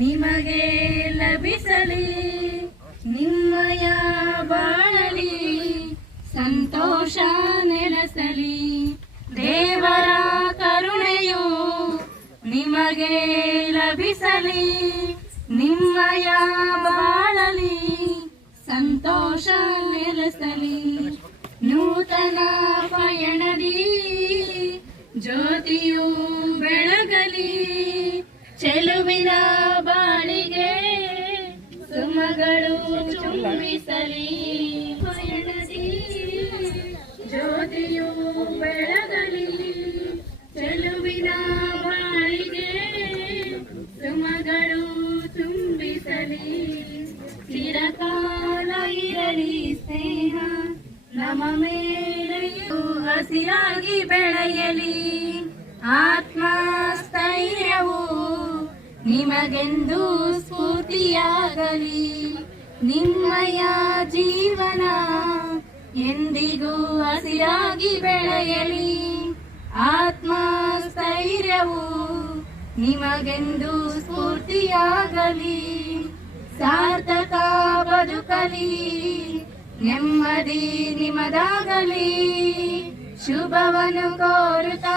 ನಿಮಗೆ ಲಭಿಸಲಿ, ನಿಮ್ಮಯ ಬಾಳಲಿ, ಸಂತೋಷ ನೆಲೆಸಲಿ. ದೇವರ ಕರುಣೆಯು ನಿಮಗೆ ಲಭಿಸಲಿ, ನಿಮ್ಮಯ ಬಾಳಲಿ, ಸಂತೋಷ ನೆಲೆಸಲಿ. ನೂತನ ಪಯಣದಿ ಜ್ಯೋತಿಯು ಬೆಳಗಲಿ, ಚೆಲುವಿನ ಬಾಳಿಗೆ ಸುಮಗಳು ಚುಂಬಿಸಲಿ. ಪಯಣದಿ ಜ್ಯೋತಿಯು ಬೆಳಗಲಿ, ಚೆಲುವಿನ ಬಾಳಿಗೆ ಸುಮಗಳು ಚುಂಬಿಸಲಿ. ಚಿರಕಾಲ ಇರಲಿ ಸ್ನೇಹ ನಮ್ಮ ಮೇಲೆಯೂ ಹಸಿರಾಗಿ ಬೆಳೆಯಲಿ. ಆತ್ಮಸ್ಥೈರ್ಯವು ನಿಮಗೆಂದು ಸ್ಫೂರ್ತಿಯಾಗಲಿ. ನಿಮ್ಮಯ ಜೀವನ ಎಂದಿಗೂ ಹಸಿರಾಗಿ ಬೆಳೆಯಲಿ. ಆತ್ಮಸ್ಥೈರ್ಯವು ನಿಮಗೆಂದು ಸ್ಫೂರ್ತಿಯಾಗಲಿ. ಸಾರ್ಥಕ ಬದುಕಲಿ, ನೆಮ್ಮದಿ ನಿಮದಾಗಲಿ. ಶುಭವನ್ನು ಕೋರುತ್ತಾ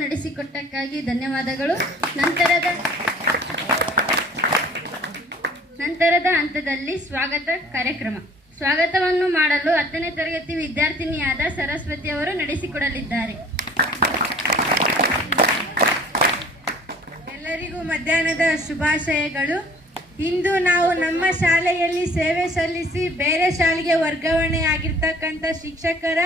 ನಡೆಸಿಕೊಟ್ಟಕ್ಕಾಗಿ ಧನ್ಯವಾದಗಳು. ನಂತರದ ಹಂತದಲ್ಲಿ ಸ್ವಾಗತ ಕಾರ್ಯಕ್ರಮ. ಸ್ವಾಗತವನ್ನು ಮಾಡಲು 10ನೇ ತರಗತಿ ವಿದ್ಯಾರ್ಥಿನಿಯಾದ ಸರಸ್ವತಿ ಅವರು ನಡೆಸಿಕೊಡಲಿದ್ದಾರೆ. ಎಲ್ಲರಿಗೂ ಮಧ್ಯಾಹ್ನದ ಶುಭಾಶಯಗಳು. ಇಂದು ನಾವು ನಮ್ಮ ಶಾಲೆಯಲ್ಲಿ ಸೇವೆ ಸಲ್ಲಿಸಿ ಬೇರೆ ಶಾಲೆಗೆ ವರ್ಗಾವಣೆ ಆಗಿರ್ತಕ್ಕಂಥ ಶಿಕ್ಷಕರ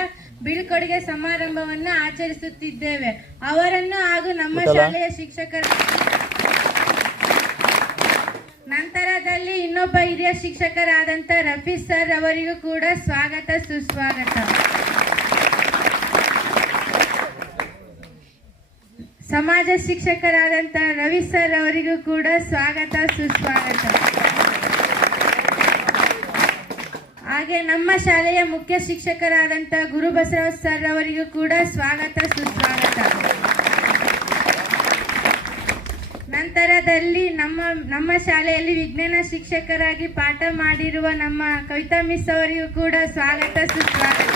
ಬೀಳ್ಕೊಡುಗೆ ಸಮಾರಂಭವನ್ನು ಆಚರಿಸುತ್ತಿದ್ದೇವೆ. ಅವರನ್ನು ಹಾಗೂ ನಮ್ಮ ಶಾಲೆಯ ಶಿಕ್ಷಕರ ನಂತರದಲ್ಲಿ ಇನ್ನೊಬ್ಬ ಹಿರಿಯ ಶಿಕ್ಷಕರಾದಂಥ ರಫಿ ಸರ್ ಅವರಿಗೂ ಕೂಡ ಸ್ವಾಗತ ಸುಸ್ವಾಗತ. ಸಮಾಜ ಶಿಕ್ಷಕರಾದಂಥ ರವಿ ಸರ್ ಅವರಿಗೂ ಕೂಡ ಸ್ವಾಗತ ಸುಸ್ವಾಗತ. ಹಾಗೆ ನಮ್ಮ ಶಾಲೆಯ ಮುಖ್ಯ ಶಿಕ್ಷಕರಾದಂಥ ಗುರು ಬಸವರಾಜ್ ಸರ್ ಅವರಿಗೂ ಕೂಡ ಸ್ವಾಗತ ಸುಸ್ವಾಗತ. ನಂತರದಲ್ಲಿ ನಮ್ಮ ಶಾಲೆಯಲ್ಲಿ ವಿಜ್ಞಾನ ಶಿಕ್ಷಕರಾಗಿ ಪಾಠ ಮಾಡಿರುವ ನಮ್ಮ ಕವಿತಾ ಮಿಸ್ ಅವರಿಗೂ ಕೂಡ ಸ್ವಾಗತ ಸುಸ್ವಾಗತ.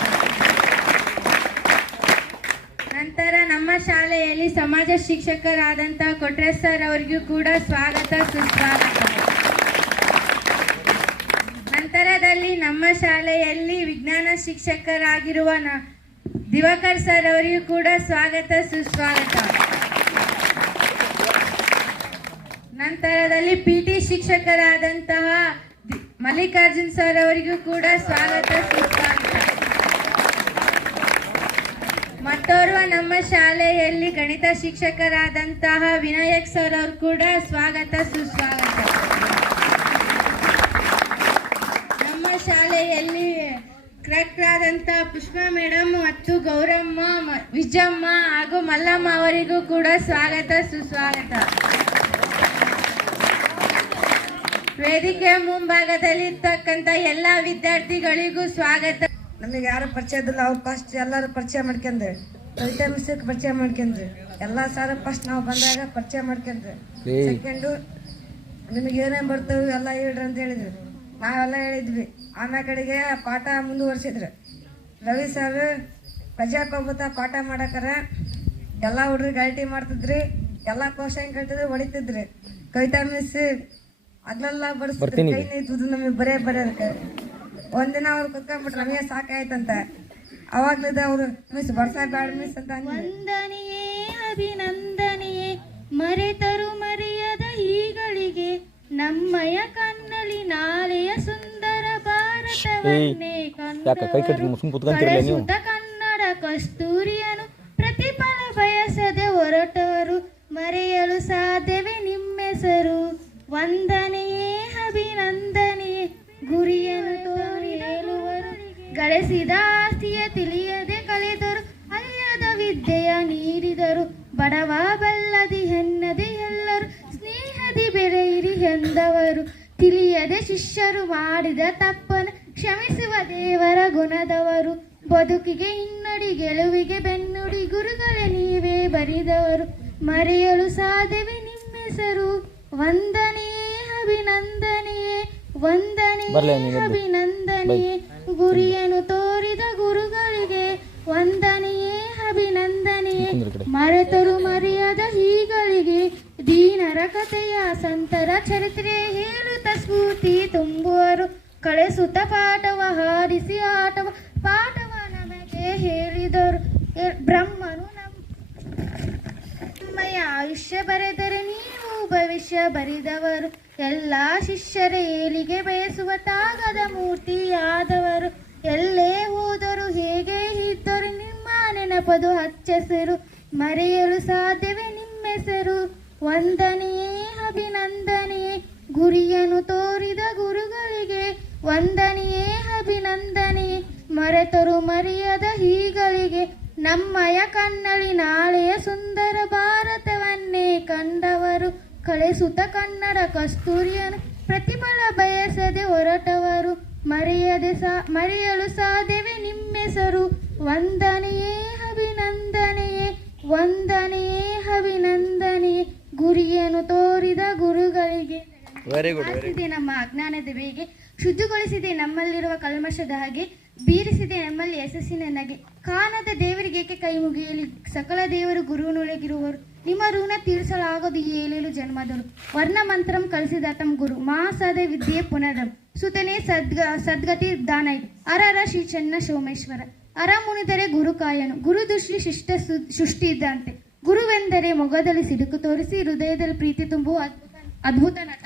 ನಂತರ ನಮ್ಮ ಶಾಲೆಯಲ್ಲಿ ಸಮಾಜ ಶಿಕ್ಷಕರಾದಂಥ ಕೊಟ್ರೆ ಸರ್ ಅವರಿಗೂ ಕೂಡ ಸ್ವಾಗತ ಸುಸ್ವಾಗತ. ನಂತರದಲ್ಲಿ ನಮ್ಮ ಶಾಲೆಯಲ್ಲಿ ವಿಜ್ಞಾನ ಶಿಕ್ಷಕರಾಗಿರುವ ದಿವಾಕರ್ ಸರ್ ಅವರಿಗೂ ಕೂಡ ಸ್ವಾಗತ ಸುಸ್ವಾಗತ. ನಂತರದಲ್ಲಿ PT ಶಿಕ್ಷಕರಾದಂತಹ ಮಲ್ಲಿಕಾರ್ಜುನ್ ಸರ್ ಅವರಿಗೂ ಕೂಡ ಸ್ವಾಗತ ಸುಸ್ವಾಗತ. ಮತ್ತೋರ್ವ ನಮ್ಮ ಶಾಲೆಯಲ್ಲಿ ಗಣಿತ ಶಿಕ್ಷಕರಾದಂತಹ ವಿನಾಯಕ್ ಸರ್ ಅವರು ಕೂಡ ಸ್ವಾಗತ ಸುಸ್ವಾಗತ. ನಮ್ಮ ಶಾಲೆಯಲ್ಲಿ ಕ್ರಕ್ರಾದಂಥ ಪುಷ್ಪಾ ಮೇಡಮ್ ಮತ್ತು ಗೌರಮ್ಮ, ವಿಜಮ್ಮ ಹಾಗೂ ಮಲ್ಲಮ್ಮ ಅವರಿಗೂ ಕೂಡ ಸ್ವಾಗತ ಸುಸ್ವಾಗತ. ವೇದಿಕೆಯ ಮುಂಭಾಗದಲ್ಲಿ ಇರ್ತಕ್ಕಂಥ ಎಲ್ಲ ವಿದ್ಯಾರ್ಥಿಗಳಿಗೂ ಸ್ವಾಗತ. ನಮಗೆ ಯಾರು ಪರಿಚಯ ಇದ್ದಿಲ್ಲ, ಅವ್ರು ಫಸ್ಟ್ ಎಲ್ಲರೂ ಪರಿಚಯ ಮಾಡ್ಕೊಂಡ್ರಿ. ಕವಿತಾ ಮಿಸ್ಸಿಗೆ ಪರಿಚಯ ಮಾಡ್ಕೊಂಡ್ರಿ. ಎಲ್ಲ ಸಾರ ಫಸ್ಟ್ ನಾವು ಬಂದಾಗ ಪರಿಚಯ ಮಾಡ್ಕೊಂಡ್ರಿ. ಸೆಕೆಂಡು ನಿಮಗೆ ಏನೇನು ಬರ್ತವೆ ಎಲ್ಲ ಹೇಳ್ರಿ ಅಂತ ಹೇಳಿದ್ರು. ನಾವೆಲ್ಲ ಹೇಳಿದ್ವಿ. ಆಮೇಲೆ ಕಡೆಗೆ ಪಾಠ ಮುಂದುವರ್ಸಿದ್ರು. ರವಿ ಸರ್ ಪ್ರಜಾಪ್ರಭುತ್ವ ಪಾಠ ಮಾಡಕ್ಕಾರ ಎಲ್ಲ ಹುಡ್ರಿಗೆ ಗಲಾಟೆ ಮಾಡ್ತಿದ್ರಿ. ಎಲ್ಲ ಕ್ವಶನ್ ಕೇಳ್ತಿದ್ರು, ಹೊಡಿತಿದ್ರಿ. ಕವಿತಾ ಮಿಸ್ ಅದ್ಲೆಲ್ಲ ಬಡಿಸ್ತಿದ್ರಿ. ಕೈ ನೀತಿದ್ರು ನಮಗೆ ಬರೆಯೋದಕ್ಕೆ. ಒಂದಿನ ಅವ್ರು ಕುತ್ಕೊಂಡ್ಬಿಟ್ರೆ ನಮಗೆ ಸಾಕಾಯ್ತಂತ. ಅವಾಗ್ಲಿದ್ದ ಅವರು ಮಿಸ್ ಬರ್ಸ ಬ್ಯಾಡ ಮಿಸ್ ಅಂತ. ವಂದನೆಯೇ ಅಭಿನಂದನೆಯೇ ಮರೆತರು ಮರೆಯದ ಹೀಗಳಿಗೆ, ನಮ್ಮಯ ಕಣ್ಣಲ್ಲಿ ನಾಳೆಯ ಸುಂದರ ಭಾರತವನ್ನೇ ಕಳೆಸುತ್ತ ಕನ್ನಡ ಕಸ್ತೂರಿಯನು ಪ್ರತಿಫಲ ಬಯಸದೆ ಹೊರಟವರು, ಮರೆಯಲು ಸಾಧ್ಯವೇ ನಿಮ್ಮೆಸರು. ವಂದನೆಯೇ ಅಭಿನಂದನೆಯೇ ಗುರಿಯನ್ನು ತೋರಿ ಹೇಳುವರು, ಗಳಿಸಿದ ಆಸ್ತಿಯ ತಿಳಿಯದೆ ಕಳೆದರು, ಅರಿಯದ ವಿದ್ಯೆಯ ನೀಡಿದರು. ಬಡವ ಬಲ್ಲದಿ ಹೆನ್ನದೆ ಎಲ್ಲರೂ ಸ್ನೇಹದಿ ಬೆಳೆಯಿರಿ ಎಂದವರು, ತಿಳಿಯದೆ ಶಿಷ್ಯರು ಮಾಡಿದ ತಪ್ಪನ್ನು ಕ್ಷಮಿಸುವ ದೇವರ ಗುಣದವರು. ಬದುಕಿಗೆ ಹಿನ್ನಡಿ ಗೆಲುವಿಗೆ ಬೆನ್ನುಡಿ, ಗುರುಗಳೇ ನೀವೇ ಬರಿದವರು, ಮರೆಯಲು ಸಾಧ್ಯವೇ ನಿಮ್ಮೆಸರು. ವಂದನೆಯೇ ಅಭಿನಂದನೆಯೇ ವಂದನೆಯೇ ಅಭಿನಂದನೆಯೇ ಗುರಿಯನ್ನು ತೋರಿದ ಗುರುಗಳಿಗೆ ವಂದನೆಯೇ ಅಭಿನಂದನೆಯೇ ಮರೆತರು ಮರೆಯದ ಹೀಗಳಿಗೆ ದೀನರ ಕಥೆಯ ಸಂತರ ಚರಿತ್ರೆ ಹೇಳುತ್ತ ಸ್ಫೂರ್ತಿ ತುಂಬುವರು ಕಳಿಸುತ್ತ ಪಾಠವ ಹಾರಿಸಿ ಪಾಠವ ನಮಗೆ ಹೇಳಿದರು ಬ್ರಹ್ಮನು ನಮ್ಮಯ ಆಯುಷ್ಯ ಬರೆದರೆ ನೀವು ಭವಿಷ್ಯ ಬರೆದವರು ಎಲ್ಲ ಶಿಷ್ಯರ ಏಳಿಗೆ ಬಯಸುವ ತಾಗದ ಮೂರ್ತಿಯಾದವರು ಎಲ್ಲೇ ಹೋದರು ಹೇಗೆ ಇದ್ದರು ನಿಮ್ಮ ನೆನಪದು ಹಚ್ಚೆಸರು ಮರೆಯಲು ಸಾಧ್ಯವೇ ನಿಮ್ಮೆಸರು ವಂದನೆಯೇ ಅಭಿನಂದನೆಯೇ ಗುರಿಯನ್ನು ತೋರಿದ ಗುರುಗಳಿಗೆ ವಂದನೆಯೇ ಅಭಿನಂದನೆಯೇ ಮರೆತರು ಮರೆಯದ ಹೀಗಳಿಗೆ ನಮ್ಮಯ ಕನ್ನಡಿ ನಾಳೆಯ ಸುಂದರ ಭಾರತವನ್ನೇ ಕಂಡವರು ಕಳಿಸುತ್ತ ಕನ್ನಡ ಕಸ್ತೂರಿಯನ್ನು ಪ್ರತಿಫಲ ಬಯಸದೆ ಹೊರಟವರು ಮರೆಯಲು ಸಾಧ್ಯವೇ ನಿಮ್ಮೆಸರು ವಂದನೆಯೇ ಅಭಿನಂದನೆಯೇ ವಂದನೆಯೇ ಅಭಿನಂದನೆಯೇ ಗುರಿಯನ್ನು ತೋರಿದ ಗುರುಗಳಿಗೆ ಆರಿಸಿದೆ ನಮ್ಮ ಅಜ್ಞಾನದ ಬೇಗೆ ಶುದ್ಧಿಗೊಳಿಸಿದೆ ನಮ್ಮಲ್ಲಿರುವ ಕಲ್ಮಶದ ಹಾಗೆ ಬೀರಿಸಿದೆ ನಮ್ಮಲ್ಲಿ ಯಶಸ್ಸಿನ ನಗೆ ಕಾಣದ ದೇವರಿಗೇಕೆ ಕೈ ಮುಗಿಯಲಿ ಸಕಲ ದೇವರು ಗುರುವಿನೊಳಗಿರುವರು ನಿಮ್ಮ ಋಣ ತೀರಿಸಲಾಗದು ಏಳೇಳು ಜನ್ಮದರು ವರ್ಣ ಮಂತ್ರಂ ಕಲಿಸಿದಾತಂ ಗುರು ಮಹಾಸಾದ ವಿದ್ಯೆ ಪುನರಂ ಸುತನೇ ಸದ್ಗತಿ ದಾನೈ ಅರರ ಶ್ರೀ ಚೆನ್ನ ಸೋಮೇಶ್ವರ ಅರ ಮುನಿದರೆ ಗುರು ಕಾಯನು ಗುರು ದೃಷ್ಟಿ ಶಿಷ್ಟ ಸೃಷ್ಟಿ ಇದ್ದಂತೆ ಗುರುವೆಂದರೆ ಮೊಗದಲ್ಲಿ ಸಿಡುಕು ತೋರಿಸಿ ಹೃದಯದಲ್ಲಿ ಪ್ರೀತಿ ತುಂಬುವ ಅದ್ಭುತ ನಟ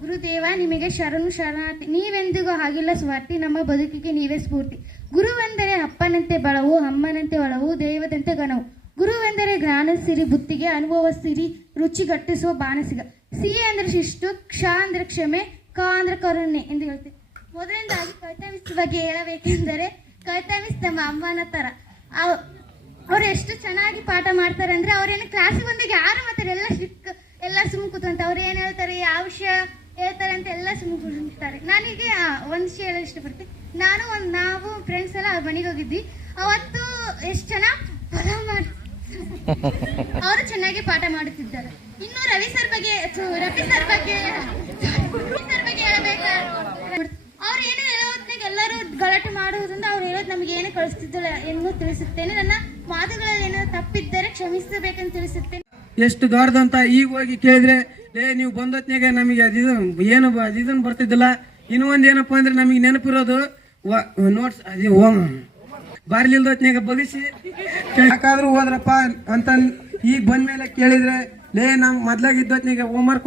ಗುರುದೇವ ನಿಮಗೆ ಶರಣಾರ್ಥಿ ನೀವೆಂದಿಗೂ ಆಗಿಲ್ಲ ಸ್ವಾರ್ಥಿ ನಮ್ಮ ಬದುಕಿಗೆ ನೀವೇ ಸ್ಫೂರ್ತಿ ಗುರುವೆಂದರೆ ಅಪ್ಪನಂತೆ ಬಳವು ಅಮ್ಮನಂತೆ ಒಳವು ದೈವದಂತೆ ಗಣವು ಗುರುವೆಂದರೆ ಜ್ಞಾನ ಸಿರಿ ಬುತ್ತಿಗೆ ಅನುಭವ ಸಿರಿ ರುಚಿಗಟ್ಟಿಸುವ ಬಾಣಸಿಗ ಸಿ ಅಂದರೆ ಶಿಷ್ಟು ಕ್ಷ ಅಂದರೆ ಕ್ಷಮೆ ಕ ಅಂದರೆ ಕರುಣೆ ಎಂದು ಹೇಳ್ತೀವಿ ಮೊದಲನೇದಾಗಿ ಕೈತವಿಸ್ ಬಗ್ಗೆ ಹೇಳಬೇಕೆಂದರೆ ಕೈತವಿಸ್ ನಮ್ಮ ಅಮ್ಮನ ಥರ ಅವ್ರು ಎಷ್ಟು ಚೆನ್ನಾಗಿ ಪಾಠ ಮಾಡ್ತಾರೆ ಅಂದರೆ ಅವ್ರೇನು ಕ್ಲಾಸಿಗೆ ಬಂದಾಗ ಯಾರು ಮಾತಾರೆ ಎಲ್ಲ ಸುಮ್ಮ ಕೂತ್ಕೊಂತ ಅವ್ರು ಏನು ಹೇಳ್ತಾರೆ ಯಾವ ವಿಷಯ ಹೇಳ್ತಾರೆ ಅಂತ ಎಲ್ಲ ಸುಮ್ಮ ಕೂತ್ತಾರೆ ನನಗೆ ಒಂದು ವಿಷಯ ಹೇಳೋದು ಇಷ್ಟಪಡ್ತೀನಿ ನಾವು ಫ್ರೆಂಡ್ಸ್ ಎಲ್ಲ ಅವ್ರ ಮನೆಗೆ ಹೋಗಿದ್ವಿ ಅವತ್ತು ಎಷ್ಟು ಚೆನ್ನಾಗಿ ಪಾಠ ಅವರು ಚೆನ್ನಾಗಿ ಪಾಠ ಮಾಡುತ್ತಿದ್ದಾರೆ ಇನ್ನು ರವಿ ಸರ್ ಬಗ್ಗೆ ಹೇಳಬೇಕು ಅವ್ರು ಏನು ಹೇಳೋದ್ನಾಗ ಎಲ್ಲರೂ ಗಲಾಟೆ ಮಾಡುವುದರಿಂದ ಅವ್ರು ಹೇಳೋದು ನಮಗೆ ಏನು ಕಳಿಸ್ತಿದ್ದಿಲ್ಲ ಎಂದು ತಿಳಿಸುತ್ತೇನೆ ನನ್ನ ಮಾತುಗಳಲ್ಲಿ ಏನಾದ್ರು ತಪ್ಪಿದ್ದರೆ ಕ್ಷಮಿಸಬೇಕಂತ ತಿಳಿಸುತ್ತೇನೆ ಎಷ್ಟು ದೊಡ್ಡದಂತ ಈಗ ಹೋಗಿ ಕೇಳಿದ್ರೆ ನೀವು ಬಂದೊತ್ನಾಗ ನಮಗೆ ಏನು ಇದನ್ನು ಬರ್ತಿದ್ದಿಲ್ಲ ಇನ್ನೂ ಒಂದು ಏನಪ್ಪ ಅಂದ್ರೆ ನಮಗೆ ನೆನಪಿರೋದು ನೋಟ್ಸ್ ಬಾರ್ಲಿಲ್ದೊತ್ನಾಗ ಬಗಿಸಿ ಯಾಕಾದ್ರೂ ಹೋದ್ರಪ್ಪ ಅಂತ ಈಗ ಬಂದ್ಮೇಲೆ ಕೇಳಿದ್ರೆ ನಾವು ಮೊದ್ಲಾಗ ಇದ್ದೊತ್ನಾಗ ಹೋಮ್ವರ್ಕ್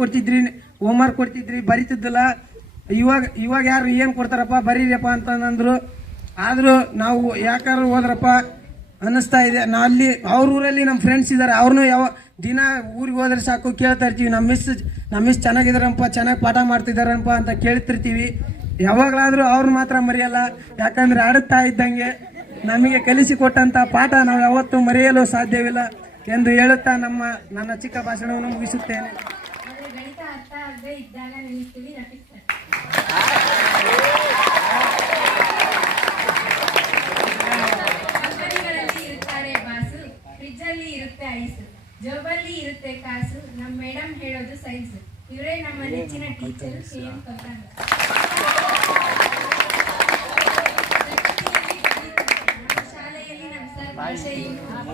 ಕೊಡ್ತಿದ್ರಿ ಬರಿತಿದ್ದಿಲ್ಲ ಇವಾಗ ಯಾರು ಏನು ಕೊಡ್ತಾರಪ್ಪ ಬರೀರಪ್ಪ ಅಂತಂದ್ರು ಆದರೂ ನಾವು ಯಾಕಾದ್ರೂ ಹೋದ್ರಪ್ಪ ಅನ್ನಿಸ್ತಾ ಇದೆ ಅಲ್ಲಿ ಅವ್ರ ಊರಲ್ಲಿ ನಮ್ಮ ಫ್ರೆಂಡ್ಸ್ ಇದ್ದಾರೆ ಅವ್ರನ್ನೂ ಯಾವ ದಿನ ಊರಿಗೆ ಹೋದ್ರೆ ಸಾಕು ಕೇಳ್ತಾ ಇರ್ತೀವಿ ನಮ್ಮ ಮಿಸ್ ಚೆನ್ನಾಗಿದಾರಪ್ಪ ಚೆನ್ನಾಗಿ ಪಾಠ ಮಾಡ್ತಿದ್ದಾರಪ್ಪ ಅಂತ ಕೇಳ್ತಿರ್ತೀವಿ ಯಾವಾಗಲಾದರೂ ಅವ್ರು ಮಾತ್ರ ಮರೆಯಲ್ಲ ಯಾಕಂದರೆ ಆಡುತ್ತಾ ಇದ್ದಂಗೆ ನಮಗೆ ಕಲಿಸಿಕೊಟ್ಟಂಥ ಪಾಠ ನಾವು ಯಾವತ್ತೂ ಮರೆಯಲು ಸಾಧ್ಯವಿಲ್ಲ ಎಂದು ಹೇಳುತ್ತಾ ನನ್ನ ಚಿಕ್ಕ ಭಾಷಣವನ್ನು ಮುಗಿಸುತ್ತೇನೆ. ಗಣಿತ ಅರ್ಥ ಆಗದೆ ಇದ್ದಾಗ ನೆನೆಸ್ತೀವಿ ರಫೀಕ್ ಸರ್. ಕಂಪನಿಗಳಲ್ಲಿ ಇರುತ್ತಾರೆ ಬಾಸು, ಫ್ರಿಜ್ ಅಲ್ಲಿ ಇರುತ್ತೆ ಐಸ್, ಜೋಬಲ್ಲಿ ಇರುತ್ತೆ ಕಾಸು, ನಮ್ಮ ಮೇಡಮ್ ಹೇಳೋದು ಸೈನ್ಸ್, ಇವರೇ ನಮ್ಮ ನೆಚ್ಚಿನ ಟೀಚರು KM ಕಲ್ತಾನ. ನಮ್ಮ ಶಾಲೆಯಲ್ಲಿ ನಮ್ಮ ಸರ್ ಭಾಷೆ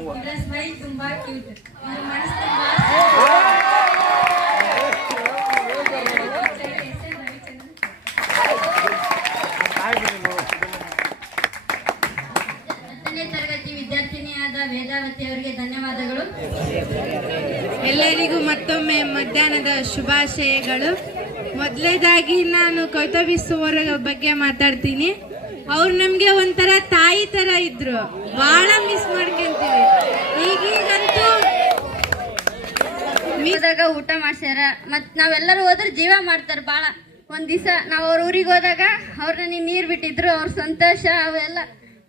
ಇವರ ಸ್ಮೈಲ್ ತುಂಬಾ ಕ್ಯೂಟ್, ಇವರ ಮನಸ್ಸು ತರಗತಿ ವಿದ್ಯಾರ್ಥಿನಿಯಾದ ವೇದಾವತಿ ಅವರಿಗೆ ಧನ್ಯವಾದಗಳು. ಎಲ್ಲರಿಗೂ ಮತ್ತೊಮ್ಮೆ ಮಧ್ಯಾಹ್ನದ ಶುಭಾಶಯಗಳು. ಮೊದಲನೇದಾಗಿ ನಾನು ಕೌತಬಿಸುವವರ ಬಗ್ಗೆ ಮಾತಾಡ್ತೀನಿ. ಅವ್ರು ನಮ್ಗೆ ಒಂಥರ ತಾಯಿ ತರ ಇದ್ರು, ಬಹಳ ಮಿಸ್ ಮಾಡ್ಕೊಂತೀವಿ. ಈಗೀಗಂತೂ ಹೋದಾಗ ಊಟ ಮಾಡ್ಸ್ಯಾರ, ಮತ್ ನಾವೆಲ್ಲರೂ ಹೋದ್ರೆ ಜೀವ ಮಾಡ್ತಾರ ಭಾಳ. ಒಂದ್ ದಿವಸ ನಾವು ಅವ್ರ ಊರಿಗೆ ಹೋದಾಗ ಅವ್ರನ್ನ ನೀರು ಬಿಟ್ಟಿದ್ರು, ಅವ್ರ ಸಂತೋಷ ಅವೆಲ್ಲ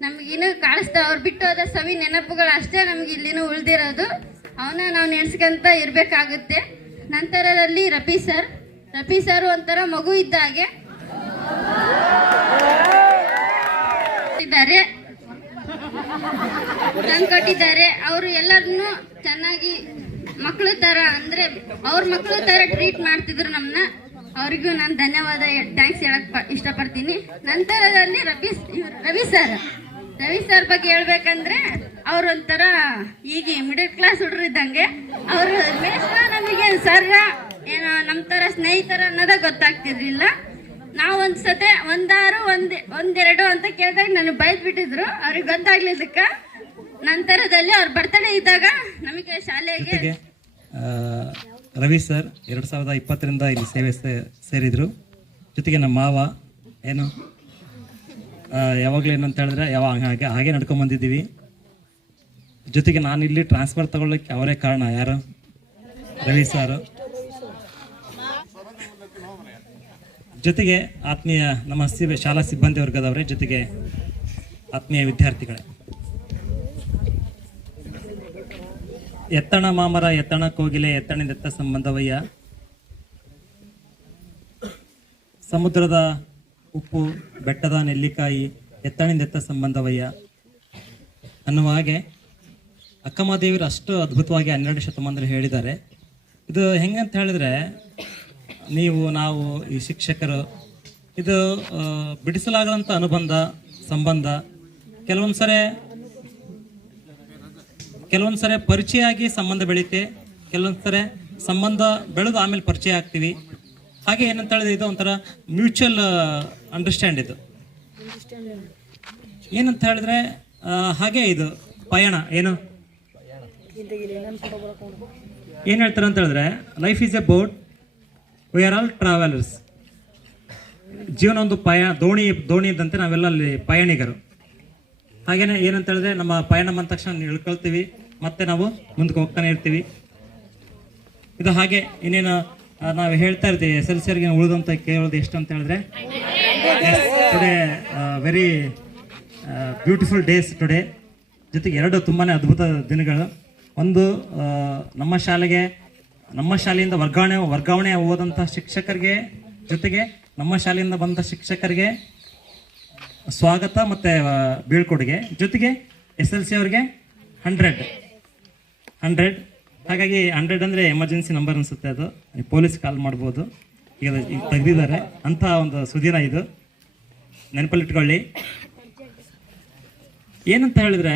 ನಮಗಿನ್ನೂ ಕಾಣಿಸ್ತಾವ. ಅವ್ರು ಬಿಟ್ಟು ಹೋದ ಸವಿ ನೆನಪುಗಳು ಅಷ್ಟೇ ನಮ್ಗೆ ಇಲ್ಲಿನೂ ಉಳಿದಿರೋದು, ಅವನ್ನ ನಾವು ನೆನೆಸ್ಕೊಂತ ಇರಬೇಕಾಗುತ್ತೆ. ನಂತರದಲ್ಲಿ ರಫಿ ಸರ್ ಒಂಥರ ಮಗು ಇದ್ದ ಹಾಗೆ ತಂದ್ಕೊಟ್ಟಿದ್ದಾರೆ. ಅವರು ಎಲ್ಲರನ್ನೂ ಚೆನ್ನಾಗಿ ಮಕ್ಕಳು ಥರ ಅಂದರೆ ಅವ್ರ ಮಕ್ಕಳು ಥರ ಟ್ರೀಟ್ ಮಾಡ್ತಿದ್ರು ನಮ್ಮನ್ನ. ಅವರಿಗೂ ನಾನು ಧನ್ಯವಾದ ಥ್ಯಾಂಕ್ಸ್ ಹೇಳಕ್ಕೆ ಇಷ್ಟಪಡ್ತೀನಿ. ನಂತರದಲ್ಲಿ ರವಿ ಸರ್ ಬಗ್ಗೆ ಹೇಳ್ಬೇಕಂದ್ರೆ ಅವ್ರು ಒಂಥರ ಈಗ ಮಿಡಲ್ ಕ್ಲಾಸ್ ಹುಡುಗರು ಇದ್ದಂಗೆ. ಅವರು ನಮಗೆ ಸರ್ ಏನೋ ನಮ್ಮ ಥರ ಸ್ನೇಹಿತರ ಅನ್ನೋದ ಗೊತ್ತಾಗ್ತಿರ್ಲಿಲ್ಲ. ನಾವು ಒಂದ್ಸತೆ ಒಂದೆರಡು ಅಂತ ಕೇಳಿದಾಗ ನನಗೆ ಬೈದ್ಬಿಟ್ಟಿದ್ರು, ಅವ್ರಿಗೆ ಗೊತ್ತಾಗ್ಲಿದ್ದಕ್ಕ. ನಂತರದಲ್ಲಿ ಅವ್ರ ಬರ್ತಡೇ ಇದ್ದಾಗ ನಮಗೆ ಶಾಲೆಗೆ ರವಿ ಸರ್ 2020ರಿಂದ ಇಲ್ಲಿ ಸೇವೆ ಸೇರಿದರು. ಜೊತೆಗೆ ನಮ್ಮ ಮಾವ ಏನು ಯಾವಾಗಲೂ ಏನಂತ ಹೇಳಿದ್ರೆ ಹಾಗೆ ನಡ್ಕೊಂಬಂದಿದ್ದೀವಿ. ಜೊತೆಗೆ ನಾನು ಇಲ್ಲಿ ಟ್ರಾನ್ಸ್ಫರ್ ತಗೊಳ್ಳೋಕ್ಕೆ ಅವರೇ ಕಾರಣ. ಯಾರು? ರವಿ ಸಾರು. ಜೊತೆಗೆ ಆತ್ಮೀಯ ನಮ್ಮ ಶಾಲಾ ಸಿಬ್ಬಂದಿ ವರ್ಗದವರೇ, ಜೊತೆಗೆ ಆತ್ಮೀಯ ವಿದ್ಯಾರ್ಥಿಗಳೇ. ಎತ್ತಣ ಮಾಮರ ಎತ್ತಣ ಕೋಗಿಲೆ ಎತ್ತಣಿದೆತ್ತ ಸಂಬಂಧವಯ್ಯ, ಸಮುದ್ರದ ಉಪ್ಪು ಬೆಟ್ಟದ ನೆಲ್ಲಿಕಾಯಿ ಎತ್ತಣಿದೆತ್ತ ಸಂಬಂಧವಯ್ಯ ಅನ್ನುವ ಹಾಗೆ ಅಕ್ಕಮಹಾದೇವಿಯರು ಅಷ್ಟು ಅದ್ಭುತವಾಗಿ 12ನೇ ಶತಮಾನದಲ್ಲಿ ಹೇಳಿದ್ದಾರೆ. ಇದು ಹೆಂಗಂತ ಹೇಳಿದ್ರೆ, ನಾವು ಈ ಶಿಕ್ಷಕರು ಇದು ಬಿಡಿಸಲಾಗದಂಥ ಸಂಬಂಧ ಕೆಲವೊಂದು ಸರಿ ಪರಿಚಯ ಆಗಿ ಸಂಬಂಧ ಬೆಳೀತೆ, ಕೆಲವೊಂದು ಸರಿ ಸಂಬಂಧ ಬೆಳೆದು ಆಮೇಲೆ ಪರಿಚಯ ಆಗ್ತೀವಿ. ಹಾಗೆ ಏನಂತ ಹೇಳಿದ್ರೆ ಇದು ಒಂಥರ ಮ್ಯೂಚುವಲ್ ಅಂಡರ್ಸ್ಟ್ಯಾಂಡ್. ಇದು ಏನಂತ ಹೇಳಿದ್ರೆ ಹಾಗೆ ಇದು ಪಯಣ. ಏನು ಹೇಳ್ತಾರೆ ಅಂತ ಹೇಳಿದ್ರೆ, life is A boat, we are all travellers. ಜೀವನ ಒಂದು ದೋಣಿ ಇದ್ದಂತೆ, ನಾವೆಲ್ಲ ಅಲ್ಲಿ ಪಯಣಿಗರು. ಹಾಗೇನೆ ಏನಂತ ಹೇಳಿದ್ರೆ, ನಮ್ಮ ಪಯಣ ಬಂದ ತಕ್ಷಣ ಇಳ್ಕೊಳ್ತೀವಿ, ಮತ್ತೆ ನಾವು ಮುಂದಕ್ಕೆ ಹೋಗ್ತಾನೆ ಇರ್ತೀವಿ. ಇದು ಹಾಗೆ ಇನ್ನೇನು ನಾವು ಹೇಳ್ತಾ ಇರ್ತೀವಿ, SLCಗೆ ಉಳಿದಂತ ಕೇಳೋದು ಎಷ್ಟು ಅಂತ ಹೇಳಿದ್ರೆ, today very beautiful days today. ಜೊತೆಗೆ 2 ತುಂಬಾ ಅದ್ಭುತ ದಿನಗಳು. ಒಂದು ನಮ್ಮ ಶಾಲೆಯಿಂದ ವರ್ಗಾವಣೆ ಹೋದಂಥ ಶಿಕ್ಷಕರಿಗೆ, ಜೊತೆಗೆ ನಮ್ಮ ಶಾಲೆಯಿಂದ ಬಂದ ಶಿಕ್ಷಕರಿಗೆ ಸ್ವಾಗತ ಮತ್ತು ಬೀಳ್ಕೊಡುಗೆ, ಜೊತೆಗೆ SLC ಅವ್ರಿಗೆ 100. ಹಾಗಾಗಿ 100 ಅಂದರೆ ಎಮರ್ಜೆನ್ಸಿ ನಂಬರ್ ಅನಿಸುತ್ತೆ. ಅದು ಪೊಲೀಸ್ ಕಾಲ್ ಮಾಡ್ಬೋದು. ಈಗ ತೆಗೆದಿದ್ದಾರೆ ಅಂಥ ಒಂದು ಸುದಿನ ಇದು, ನೆನಪಲ್ಲಿಟ್ಕೊಳ್ಳಿ. ಏನಂತ ಹೇಳಿದ್ರೆ,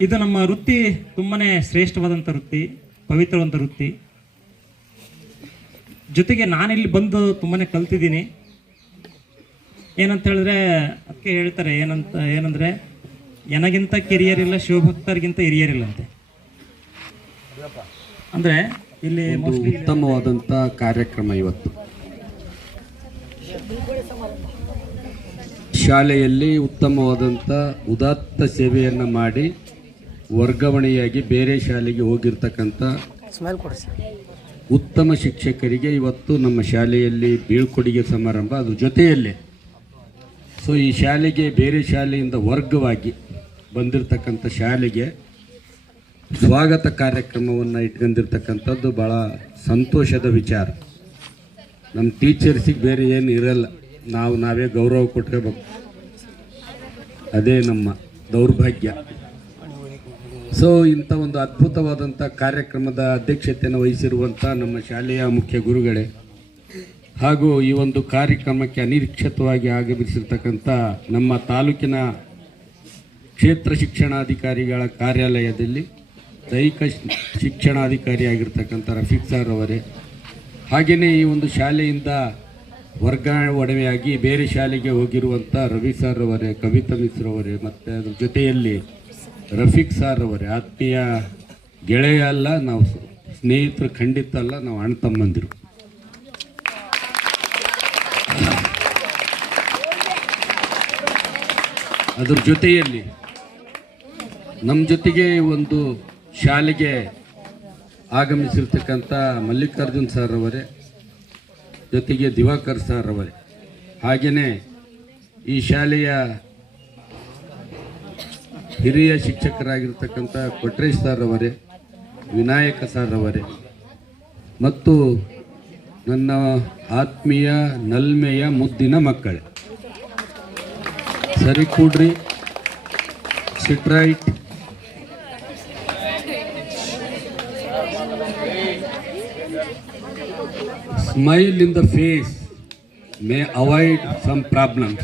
ಇದು ನಮ್ಮ ವೃತ್ತಿ ತುಂಬಾ ಶ್ರೇಷ್ಠವಾದಂಥ ವೃತ್ತಿ, ಪವಿತ್ರವಾದಂಥ ವೃತ್ತಿ. ಜೊತೆಗೆ ನಾನಿಲ್ಲಿ ಬಂದು ತುಂಬಾ ಕಲ್ತಿದ್ದೀನಿ. ಏನಂತ ಹೇಳಿದ್ರೆ, ಅದಕ್ಕೆ ಹೇಳ್ತಾರೆ ಏನಂದರೆ ನನಗಿಂತ ಕಿರಿಯರಿಲ್ಲ, ಶಿವಭಕ್ತರಿಗಿಂತ ಹಿರಿಯರಿಲ್ಲ ಅಂತೆ. ಅಂದರೆ ಇಲ್ಲಿ ಉತ್ತಮವಾದಂಥ ಕಾರ್ಯಕ್ರಮ ಇವತ್ತು ಶಾಲೆಯಲ್ಲಿ ಉತ್ತಮವಾದಂಥ ಉದಾತ್ತ ಸೇವೆಯನ್ನು ಮಾಡಿ ವರ್ಗಾವಣೆಯಾಗಿ ಬೇರೆ ಶಾಲೆಗೆ ಹೋಗಿರ್ತಕ್ಕಂಥ ಉತ್ತಮ ಶಿಕ್ಷಕರಿಗೆ ಇವತ್ತು ನಮ್ಮ ಶಾಲೆಯಲ್ಲಿ ಬೀಳ್ಕೊಡುಗೆ ಸಮಾರಂಭ. ಅದ್ರ ಜೊತೆಯಲ್ಲೇ ಈ ಶಾಲೆಗೆ ಬೇರೆ ಶಾಲೆಯಿಂದ ವರ್ಗವಾಗಿ ಬಂದಿರತಕ್ಕಂಥ ಶಾಲೆಗೆ ಸ್ವಾಗತ ಕಾರ್ಯಕ್ರಮವನ್ನು ಇಟ್ಕೊಂಡಿರ್ತಕ್ಕಂಥದ್ದು ಭಾಳ ಸಂತೋಷದ ವಿಚಾರ. ನಮ್ಮ ಟೀಚರ್ಸಿಗೆ ಬೇರೆ ಏನು ಇರಲ್ಲ, ನಾವೇ ಗೌರವ ಕೊಟ್ಕೋಬೇಕು, ಅದೇ ನಮ್ಮ ದೌರ್ಭಾಗ್ಯ. ಇಂಥ ಒಂದು ಅದ್ಭುತವಾದಂಥ ಕಾರ್ಯಕ್ರಮದ ಅಧ್ಯಕ್ಷತೆಯನ್ನು ವಹಿಸಿರುವಂಥ ನಮ್ಮ ಶಾಲೆಯ ಮುಖ್ಯ ಗುರುಗಳೇ, ಹಾಗೂ ಈ ಒಂದು ಕಾರ್ಯಕ್ರಮಕ್ಕೆ ಅನಿರೀಕ್ಷಿತವಾಗಿ ಆಗಮಿಸಿರ್ತಕ್ಕಂಥ ನಮ್ಮ ತಾಲೂಕಿನ ಕ್ಷೇತ್ರ ಶಿಕ್ಷಣಾಧಿಕಾರಿಗಳ ಕಾರ್ಯಾಲಯದಲ್ಲಿ ದೈಹಿಕ ಶಿಕ್ಷಣಾಧಿಕಾರಿಯಾಗಿರ್ತಕ್ಕಂಥ ರಫೀಕ್ ಸರ್ ಅವರೇ, ಹಾಗೆಯೇ ಈ ಒಂದು ಶಾಲೆಯಿಂದ ವರ್ಗಾವಣೆಯಾಗಿ ಬೇರೆ ಶಾಲೆಗೆ ಹೋಗಿರುವಂಥ ರವಿ ಸರ್ ಅವರೇ, ಕವಿತಾ ಮಿಶ್ರ ಅವರೇ, ಮತ್ತು ಅದ್ರ ಜೊತೆಯಲ್ಲಿ ರಫೀಕ್ ಸರ್ ಅವರೇ, ಆತ್ಮೀಯ ಗೆಳೆಯ ಅಲ್ಲ, ನಾವು ಸ್ನೇಹಿತರು ಖಂಡಿತ ಅಲ್ಲ, ನಾವು ಅಣ್ಣ ತಮ್ಮಂದಿರು. ಅದ್ರ ಜೊತೆಯಲ್ಲಿ ನಮ್ಮ ಜೊತೆಗೆ ಒಂದು ಶಾಲೆಗೆ ಆಗಮಿಸಿರ್ತಕ್ಕಂಥ ಮಲ್ಲಿಕಾರ್ಜುನ್ ಸರ್ ಅವರೇ, ಜೊತೆಗೆ ದಿವಾಕರ್ ಸರ್ ಅವರೇ, ಹಾಗೆಯೇ ಈ ಶಾಲೆಯ ಹಿರಿಯ ಶಿಕ್ಷಕರಾಗಿರ್ತಕ್ಕಂಥ ಕೊಟ್ರೇಶ್ ಸರ್ ಅವರೇ, ವಿನಾಯಕ ಸರ್ ಅವರೇ, ಮತ್ತು ನನ್ನ ಆತ್ಮೀಯ ನಲ್ಮೆಯ ಮುದ್ದಿನ ಮಕ್ಕಳೇ, ಸರಿ ಕೂಡ್ರಿ, ಸಿಟ್ right, Smile in the face may avoid some problems,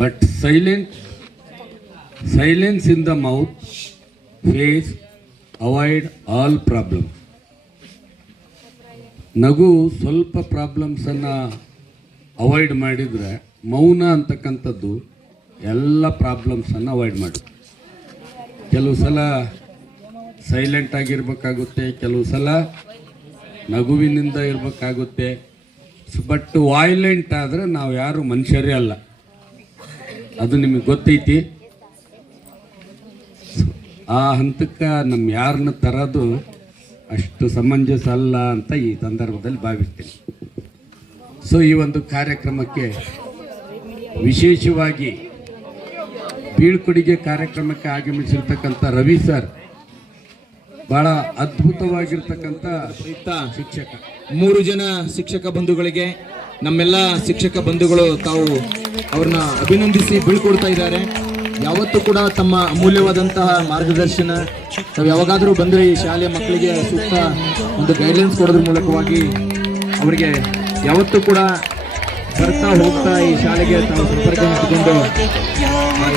but silence in the mouth, face avoid all problems. ನಗು ಸ್ವಲ್ಪ ಪ್ರಾಬ್ಲಮ್ಸನ್ನು ಅವಾಯ್ಡ್ ಮಾಡಿದರೆ, ಮೌನ ಅಂತಕ್ಕಂಥದ್ದು ಎಲ್ಲ ಪ್ರಾಬ್ಲಮ್ಸನ್ನು ಅವಾಯ್ಡ್ ಮಾಡಿ. ಕೆಲವು ಸಲ ಸೈಲೆಂಟ್ ಆಗಿರ್ಬೇಕಾಗುತ್ತೆ, ಕೆಲವು ಸಲ ನಗುವಿನಿಂದ ಇರಬೇಕಾಗುತ್ತೆ. ಬಟ್ ವಾಯ್ಲೆಂಟ್ ಆದರೆ ನಾವು ಯಾರು ಮನುಷ್ಯರೇ ಅಲ್ಲ, ಅದು ನಿಮಗೆ ಗೊತ್ತೈತಿ. ಆ ಹಂತಕ್ಕೆ ನಮ್ಮ ಯಾರನ್ನ ತರೋದು ಅಷ್ಟು ಸಮಂಜಸ ಅಲ್ಲ ಅಂತ ಈ ಸಂದರ್ಭದಲ್ಲಿ ಭಾವಿಸ್ತೀನಿ. ಸೊ ಈ ಒಂದು ಕಾರ್ಯಕ್ರಮಕ್ಕೆ ವಿಶೇಷವಾಗಿ ಬೀಳ್ಕೊಡುಗೆ ಕಾರ್ಯಕ್ರಮಕ್ಕೆ ಆಗಮಿಸಿರ್ತಕ್ಕಂಥ ರವಿ ಸರ್ ಬಹಳ ಅದ್ಭುತವಾಗಿರ್ತಕ್ಕಂಥ ಶಿಕ್ಷಕ. 3 ಜನ ಶಿಕ್ಷಕ ಬಂಧುಗಳಿಗೆ ನಮ್ಮೆಲ್ಲ ಶಿಕ್ಷಕ ಬಂಧುಗಳು ತಾವು ಅವ್ರನ್ನ ಅಭಿನಂದಿಸಿ ಬೀಳ್ಕೊಡ್ತಾ ಇದ್ದಾರೆ. ಯಾವತ್ತೂ ಕೂಡ ತಮ್ಮ ಅಮೂಲ್ಯವಾದಂತಹ ಮಾರ್ಗದರ್ಶನ, ತಾವು ಯಾವಾಗಾದರೂ ಬಂದರೆ ಈ ಶಾಲೆಯ ಮಕ್ಕಳಿಗೆ ಸೂಕ್ತ ಒಂದು ಗೈಡ್ಲೈನ್ಸ್ ಕೊಡೋದ್ರ ಮೂಲಕವಾಗಿ ಅವರಿಗೆ ಯಾವತ್ತೂ ಕೂಡ ಬರ್ತಾ ಹೋಗ್ತಾ ಈ ಶಾಲೆಗೆ ತಾವು ಸಂಪರ್ಕ ಇಟ್ಟುಕೊಂಡು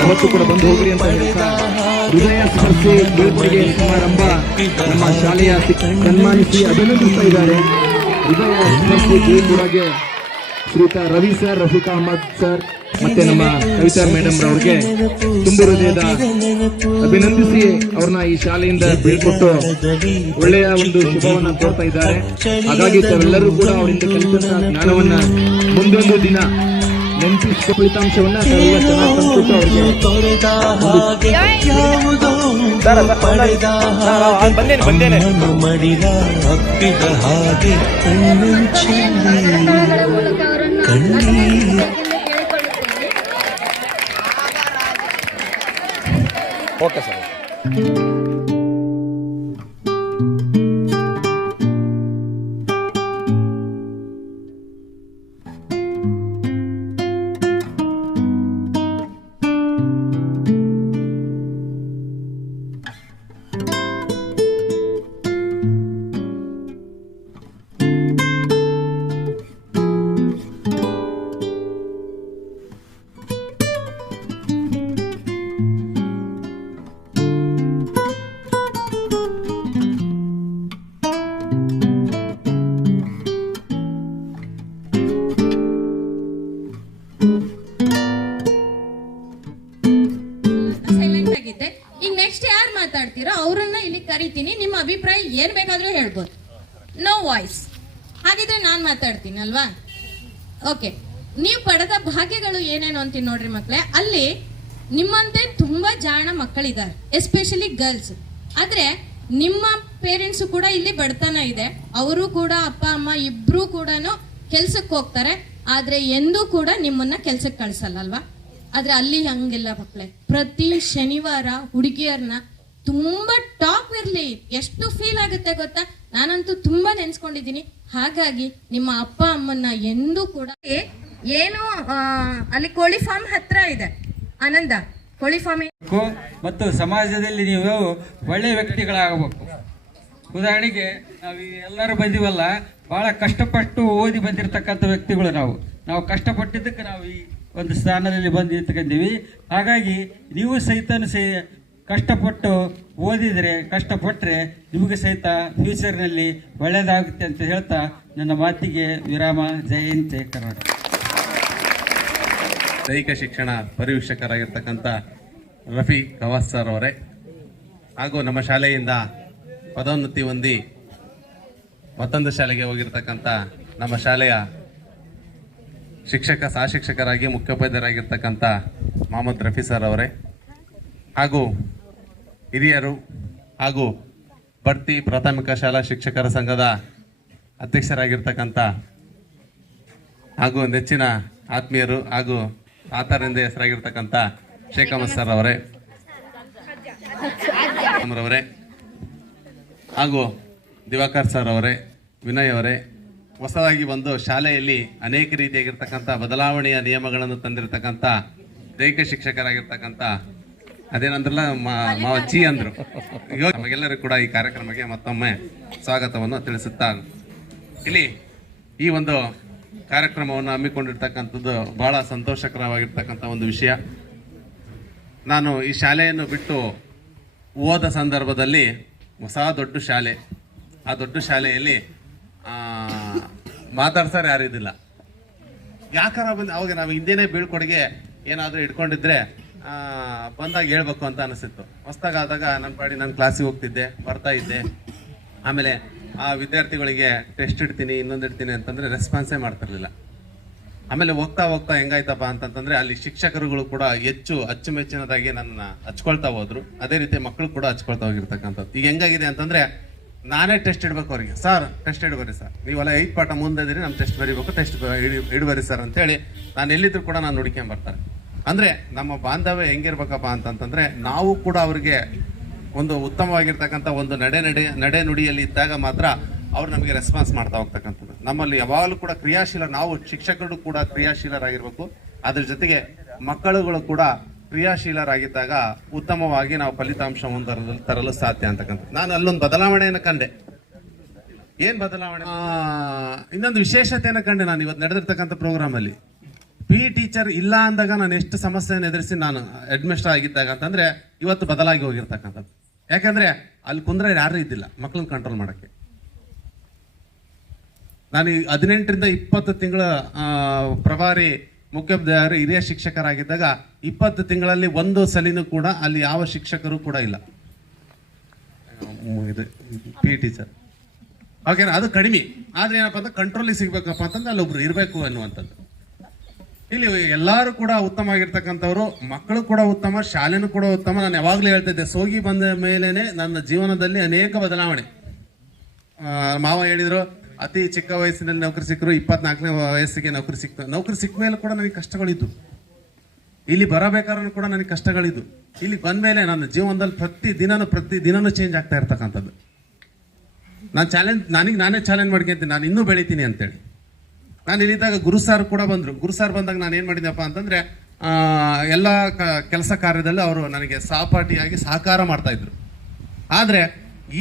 ಯಾವತ್ತೂ ಕೂಡ ಬಂದು ಹೋಗ್ರಿ ಅಂತ ಹೇಳ್ತಾ, ಹೃದಯ ಸ್ಪರ್ಶಿ ಬೀಳ್ಕೊಡುಗೆ ಸಮಾರಂಭ ನಮ್ಮ ಶಾಲೆಯ ಸನ್ಮಾನಿಸಿ ಅಭಿನಂದಿಸ್ತಾ ಇದ್ದಾರೆ. ಹೃದಯ ಸ್ಪರ್ಶಿ ಬೀಳ್ಕೊಡುಗೆ ಶ್ರೀಯುತ ರವಿ ಸರ್, ರಫೀಕ್ ಅಹಮದ್ ಸರ್ ಮತ್ತೆ ನಮ್ಮ ಕವಿತಾ ಮೇಡಮ್ ರವ್ರಿಗೆ ತುಂಬ ಹೃದಯದ ಅಭಿನಂದಿಸಿ ಅವ್ರನ್ನ ಈ ಶಾಲೆಯಿಂದ ಬೀಳ್ಕೊಟ್ಟು ಒಳ್ಳೆಯ ಒಂದು ಶುಭವನ್ನ ಕೋರ್ತಾ ಇದ್ದಾರೆ. ಹಾಗಾಗಿ ತಾವೆಲ್ಲರೂ ಕೂಡ ಅವರಿಂದ ಕಲಿತಂತಹ ಜ್ಞಾನವನ್ನ ಮುಂದೊಂದು ದಿನ ನೆನಪಿಸಿದ ಫಲಿತಾಂಶವನ್ನ ತಾವೆಲ್ಲ ಚೆನ್ನಾಗಿ ತಂದ್ಕೊಟ್ಟು ಓಕೆ ಸರ್. ಅವರನ್ನ ಇಲ್ಲಿ ಕರಿತೀನಿ, ನಿಮ್ಮ ಅಭಿಪ್ರಾಯ ಏನ್ ಬೇಕಾದ್ರೂ ಹೇಳ್ಬೋದು. No voice. ಹಾಗಿದ್ರೆ ನಾನ್ ಮಾತಾಡ್ತೀನಿ ಅಲ್ವಾ? ಓಕೆ. ನೀವು ಪಡೆದ ಭಾಗ್ಯಗಳು ಏನೇನು ಅಂತೀನಿ ನೋಡ್ರಿ ಮಕ್ಕಳೇ. ಅಲ್ಲಿ ನಿಮ್ಮಂತೆ ತುಂಬಾ ಜಾಣ ಮಕ್ಕಳಿದ್ದಾರೆ, ಎಸ್ಪೆಷಲಿ ಗರ್ಲ್ಸ್. ಆದ್ರೆ ನಿಮ್ಮ ಪೇರೆಂಟ್ಸ್ ಕೂಡ ಇಲ್ಲಿ ಬಡತನ ಇದೆ, ಅವರು ಕೂಡ ಅಪ್ಪ ಅಮ್ಮ ಇಬ್ರು ಕೂಡ ಕೆಲ್ಸಕ್ಕೆ ಹೋಗ್ತಾರೆ. ಆದ್ರೆ ಎಂದೂ ಕೂಡ ನಿಮ್ಮನ್ನ ಕೆಲ್ಸಕ್ಕೆ ಕಳ್ಸಲ್ಲ ಅಲ್ವಾ? ಆದ್ರೆ ಅಲ್ಲಿ ಹಂಗಿಲ್ಲ ಮಕ್ಕಳೇ. ಪ್ರತಿ ಶನಿವಾರ ಹುಡುಗಿಯರ್ನ ತುಂಬಾ ಟಾಪ್ ಇರ್ಲಿ, ಎಷ್ಟು ಫೀಲ್ ಆಗುತ್ತೆ ಗೊತ್ತಾ? ನಾನಂತೂ ತುಂಬಾ ನೆನ್ಸ್ಕೊಂಡಿದ್ದೀನಿ. ಹಾಗಾಗಿ ನಿಮ್ಮ ಅಪ್ಪ ಅಮ್ಮನ್ನ ಎಂದೂ ಕೂಡ ಏನು ಅಲ್ಲಿ ಕೋಳಿ ಫಾರ್ಮ್ ಹತ್ರ ಇದೆ, ಆನಂದ ಕೋಳಿ ಫಾರ್ಮ್ ಮತ್ತು ಸಮಾಜದಲ್ಲಿ ನೀವು ಒಳ್ಳೆಯ ವ್ಯಕ್ತಿಗಳಾಗಬೇಕು. ಉದಾಹರಣೆಗೆ ನಾವು ಎಲ್ಲರೂ ಬಂದಿವಲ್ಲ, ಬಹಳ ಕಷ್ಟಪಟ್ಟು ಓದಿ ಬಂದಿರತಕ್ಕಂಥ ವ್ಯಕ್ತಿಗಳು ನಾವು ಕಷ್ಟಪಟ್ಟಿದ್ದಕ್ಕೆ ನಾವು ಈ ಒಂದು ಸ್ಥಾನದಲ್ಲಿ ಬಂದು ನಿಂತ್ಕೊಂಡಿವಿ. ಹಾಗಾಗಿ ನೀವು ಸಹಿತ ಕಷ್ಟಪಟ್ಟು ಓದಿದರೆ, ಕಷ್ಟಪಟ್ಟರೆ ನಿಮಗೆ ಸಹಿತ ಫ್ಯೂಚರ್ನಲ್ಲಿ ಒಳ್ಳೆಯದಾಗುತ್ತೆ ಅಂತ ಹೇಳ್ತಾ ನನ್ನ ಮಾತಿಗೆ ವಿರಾಮ. ಜೈ ಹಿಂದ್, ಜೈ ಕರ್ನಾಟಕ. ದೈಹಿಕ ಶಿಕ್ಷಣ ಪರಿವೀಕ್ಷಕರಾಗಿರ್ತಕ್ಕಂಥ ರಫಿ ಕವಾಸ್ ಸರ್ ಅವರೇ, ಹಾಗೂ ನಮ್ಮ ಶಾಲೆಯಿಂದ ಪದೋನ್ನತಿ ಹೊಂದಿ ಮತ್ತೊಂದು ಶಾಲೆಗೆ ಹೋಗಿರ್ತಕ್ಕಂಥ ನಮ್ಮ ಶಾಲೆಯ ಸಹ ಶಿಕ್ಷಕರಾಗಿ ಮುಖ್ಯೋಪಾಧ್ಯಾಯರಾಗಿರ್ತಕ್ಕಂಥ ಮೊಹಮ್ಮದ್ ರಫಿ ಸರ್ ಅವರೇ, ಹಾಗೂ ಹಿರಿಯರು ಹಾಗೂ ಬಡ್ತಿ ಪ್ರಾಥಮಿಕ ಶಾಲಾ ಶಿಕ್ಷಕರ ಸಂಘದ ಅಧ್ಯಕ್ಷರಾಗಿರ್ತಕ್ಕಂಥ ಹಾಗೂ ನೆಚ್ಚಿನ ಆತ್ಮೀಯರು ಹಾಗೂ ಆತರಿಂದ ಹೆಸರಾಗಿರ್ತಕ್ಕಂಥ ಶೇಖ್ ಅಹಮದ್ ಸರ್ ಅವರೇ ಹಾಗೂ ದಿವಾಕರ್ ಸರ್ ಅವರೇ, ವಿನಯ್ ಅವರೇ, ಹೊಸದಾಗಿ ಬಂದು ಶಾಲೆಯಲ್ಲಿ ಅನೇಕ ರೀತಿಯಾಗಿರ್ತಕ್ಕಂಥ ಬದಲಾವಣೆಯ ನಿಯಮಗಳನ್ನು ತಂದಿರತಕ್ಕಂಥ ದೈಹಿಕ ಶಿಕ್ಷಕರಾಗಿರ್ತಕ್ಕಂಥ ಅದೇನಂದ್ರಲ್ಲ ಮಾವಚ್ಚಿ ಅಂದ್ರು. ನಮಗೆಲ್ಲರಿಗೂ ಕೂಡ ಈ ಕಾರ್ಯಕ್ರಮಕ್ಕೆ ಮತ್ತೊಮ್ಮೆ ಸ್ವಾಗತವನ್ನು ತಿಳಿಸುತ್ತಾ ಇಲ್ಲಿ ಈ ಒಂದು ಕಾರ್ಯಕ್ರಮವನ್ನು ಹಮ್ಮಿಕೊಂಡಿರ್ತಕ್ಕಂಥದ್ದು ಬಹಳ ಸಂತೋಷಕರವಾಗಿರ್ತಕ್ಕಂಥ ಒಂದು ವಿಷಯ. ನಾನು ಈ ಶಾಲೆಯನ್ನು ಬಿಟ್ಟು ಹೋದ ಸಂದರ್ಭದಲ್ಲಿ ಹೊಸ ದೊಡ್ಡ ಶಾಲೆ, ಆ ದೊಡ್ಡ ಶಾಲೆಯಲ್ಲಿ ಮಾತಾಡ್ಸಾರೆ ಯಾರು ಇದ್ದಿಲ್ಲ. ಯಾಕಾರ ಬಂದು ಅವಾಗ ನಾವು ಹಿಂದೆನೇ ಬೀಳ್ಕೊಡುಗೆ ಏನಾದರೂ ಇಟ್ಕೊಂಡಿದ್ರೆ ಬಂದಾಗ ಹೇಳ್ಬೇಕು ಅಂತ ಅನಿಸಿತ್ತು. ಹೊಸ್ದಾಗಾದಾಗ ನನ್ನ ಪಾಡಿ ನಾನು ಕ್ಲಾಸಿಗೆ ಹೋಗ್ತಿದ್ದೆ, ಬರ್ತಾ ಇದ್ದೆ. ಆಮೇಲೆ ಆ ವಿದ್ಯಾರ್ಥಿಗಳಿಗೆ ಟೆಸ್ಟ್ ಇಡ್ತೀನಿ, ಇನ್ನೊಂದು ಇಡ್ತೀನಿ ಅಂತಂದರೆ ರೆಸ್ಪಾನ್ಸೇ ಮಾಡ್ತಿರ್ಲಿಲ್ಲ. ಆಮೇಲೆ ಹೋಗ್ತಾ ಹೋಗ್ತಾ ಹೆಂಗಾಯ್ತಪ್ಪ ಅಂತಂತಂದರೆ ಅಲ್ಲಿ ಶಿಕ್ಷಕರುಗಳು ಕೂಡ ಹೆಚ್ಚು ಅಚ್ಚುಮೆಚ್ಚಿನದಾಗಿ ನನ್ನ ಹಚ್ಕೊಳ್ತಾ ಹೋದ್ರು. ಅದೇ ರೀತಿ ಮಕ್ಕಳು ಕೂಡ ಹಚ್ಕೊಳ್ತಾ ಹೋಗಿರ್ತಕ್ಕಂಥದ್ದು. ಈಗ ಹೆಂಗಾಗಿದೆ ಅಂತಂದರೆ ನಾನೇ ಟೆಸ್ಟ್ ಇಡ್ಬೇಕು ಅವರಿಗೆ. ಸರ್ ಟೆಸ್ಟ್ ಇಡ್ಬರಿ ಸರ್, ನೀವೆಲ್ಲ 5 ಪಾಠ ಮುಂದೆ ಇದ್ದೀರಿ, ನಮ್ಮ ಟೆಸ್ಟ್ ಬರೀಬೇಕು, ಟೆಸ್ಟ್ ಇಡ್ಬರಿ ಸರ್ ಅಂತೇಳಿ ನಾನು ಎಲ್ಲಿದ್ರು ಕೂಡ ನಾನು ನುಡಿಕೊಂಡ್ ಬರ್ತಾರೆ. ಅಂದರೆ ನಮ್ಮ ಬಾಂಧವ್ಯ ಹೆಂಗಿರ್ಬೇಕಪ್ಪ ಅಂತಂತಂದರೆ ನಾವು ಕೂಡ ಅವರಿಗೆ ಒಂದು ಉತ್ತಮವಾಗಿರ್ತಕ್ಕಂಥ ಒಂದು ನಡೆ ನುಡಿಯಲ್ಲಿ ಇದ್ದಾಗ ಮಾತ್ರ ಅವ್ರು ನಮಗೆ ರೆಸ್ಪಾನ್ಸ್ ಮಾಡ್ತಾ ಹೋಗ್ತಕ್ಕಂಥದ್ದು. ನಮ್ಮಲ್ಲಿ ಯಾವಾಗಲೂ ಕೂಡ ಕ್ರಿಯಾಶೀಲ, ನಾವು ಶಿಕ್ಷಕರು ಕೂಡ ಕ್ರಿಯಾಶೀಲರಾಗಿರ್ಬೇಕು. ಅದ್ರ ಜೊತೆಗೆ ಮಕ್ಕಳುಗಳು ಕೂಡ ಕ್ರಿಯಾಶೀಲರಾಗಿದ್ದಾಗ ಉತ್ತಮವಾಗಿ ನಾವು ಫಲಿತಾಂಶವನ್ನು ತರಲು ಸಾಧ್ಯ ಅಂತಕ್ಕಂಥದ್ದು. ನಾನು ಅಲ್ಲೊಂದು ಬದಲಾವಣೆಯನ್ನು ಕಂಡೆ. ಏನು ಬದಲಾವಣೆ? ಇನ್ನೊಂದು ವಿಶೇಷತೆಯನ್ನು ಕಂಡೆ ನಾನು ಇವತ್ತು ನಡೆದಿರ್ತಕ್ಕಂಥ ಪ್ರೋಗ್ರಾಮಲ್ಲಿ. PE ಟೀಚರ್ ಇಲ್ಲ ಅಂದಾಗ ನಾನು ಎಷ್ಟು ಸಮಸ್ಯೆಯನ್ನು ಎದುರಿಸಿ ನಾನು ಅಡ್ಮಿನಿಸ್ಟ್ರೇಟರ್ ಆಗಿದ್ದಾಗ ಅಂತಂದರೆ ಇವತ್ತು ಬದಲಾಗಿ ಹೋಗಿರ್ತಕ್ಕಂಥದ್ದು. ಯಾಕಂದರೆ ಅಲ್ಲಿ ಕುಂದ್ರೆ ಯಾರೂ ಇದ್ದಿಲ್ಲ ಮಕ್ಕಳನ್ನ ಕಂಟ್ರೋಲ್ ಮಾಡೋಕ್ಕೆ. ನಾನು 18ರಿಂದ 20 ತಿಂಗಳ ಪ್ರಭಾರಿ ಮುಖ್ಯೋಪಾಧ್ಯಾಯರು ಹಿರಿಯ ಶಿಕ್ಷಕರಾಗಿದ್ದಾಗ 20 ತಿಂಗಳಲ್ಲಿ ಒಂದು ಸಲಿನೂ ಕೂಡ ಅಲ್ಲಿ ಯಾವ ಶಿಕ್ಷಕರು ಕೂಡ ಇಲ್ಲ. PE ಟೀಚರ್ ಓಕೆನಾ, ಅದು ಕಡಿಮೆ. ಆದರೆ ಏನಪ್ಪ ಅಂತ ಕಂಟ್ರೋಲಿಗೆ ಸಿಗ್ಬೇಕಪ್ಪ ಅಂತಂದ್ರೆ ಅಲ್ಲೊಬ್ರು ಇರಬೇಕು ಅನ್ನುವಂಥದ್ದು. ಇಲ್ಲಿ ಎಲ್ಲರೂ ಕೂಡ ಉತ್ತಮ ಆಗಿರ್ತಕ್ಕಂಥವ್ರು, ಮಕ್ಕಳು ಕೂಡ ಉತ್ತಮ, ಶಾಲೆನೂ ಕೂಡ ಉತ್ತಮ. ನಾನು ಯಾವಾಗಲೂ ಹೇಳ್ತಾ ಇದ್ದೆ, ಸೋಗಿ ಬಂದ ಮೇಲೇನೆ ನನ್ನ ಜೀವನದಲ್ಲಿ ಅನೇಕ ಬದಲಾವಣೆ. ಮಾವ ಹೇಳಿದ್ರು ಅತಿ ಚಿಕ್ಕ ವಯಸ್ಸಿನಲ್ಲಿ ನೌಕರಿ ಸಿಕ್ಕರು, 24ನೇ ವಯಸ್ಸಿಗೆ ನೌಕರಿ ಸಿಕ್ಕ ಮೇಲೆ ಕೂಡ ನನಗೆ ಕಷ್ಟಗಳಿದ್ದು. ಇಲ್ಲಿ ಬರಬೇಕಾದ್ರೂ ಕೂಡ ನನಗೆ ಕಷ್ಟಗಳಿದ್ದು. ಇಲ್ಲಿ ಬಂದ ಮೇಲೆ ನನ್ನ ಜೀವನದಲ್ಲಿ ಪ್ರತಿ ದಿನನೂ ಚೇಂಜ್ ಆಗ್ತಾ ಇರ್ತಕ್ಕಂಥದ್ದು. ನಾನೇ ಚಾಲೆಂಜ್ ಮಾಡ್ಕೊಂತೀನಿ, ನಾನು ಇನ್ನೂ ಬೆಳಿತೀನಿ ಅಂತೇಳಿ. ನಾನು ಇಲ್ಲಿದ್ದಾಗ ಗುರು ಸಾರ್ ಕೂಡ ಬಂದರು. ಗುರು ಸಾರ್ ಬಂದಾಗ ನಾನು ಏನು ಮಾಡಿದ್ದಪ್ಪ ಅಂತಂದರೆ ಎಲ್ಲ ಕೆಲಸ ಕಾರ್ಯದಲ್ಲಿ ಅವರು ನನಗೆ ಸಹಪಾಠಿಯಾಗಿ ಸಹಕಾರ ಮಾಡ್ತಾಯಿದ್ರು. ಆದರೆ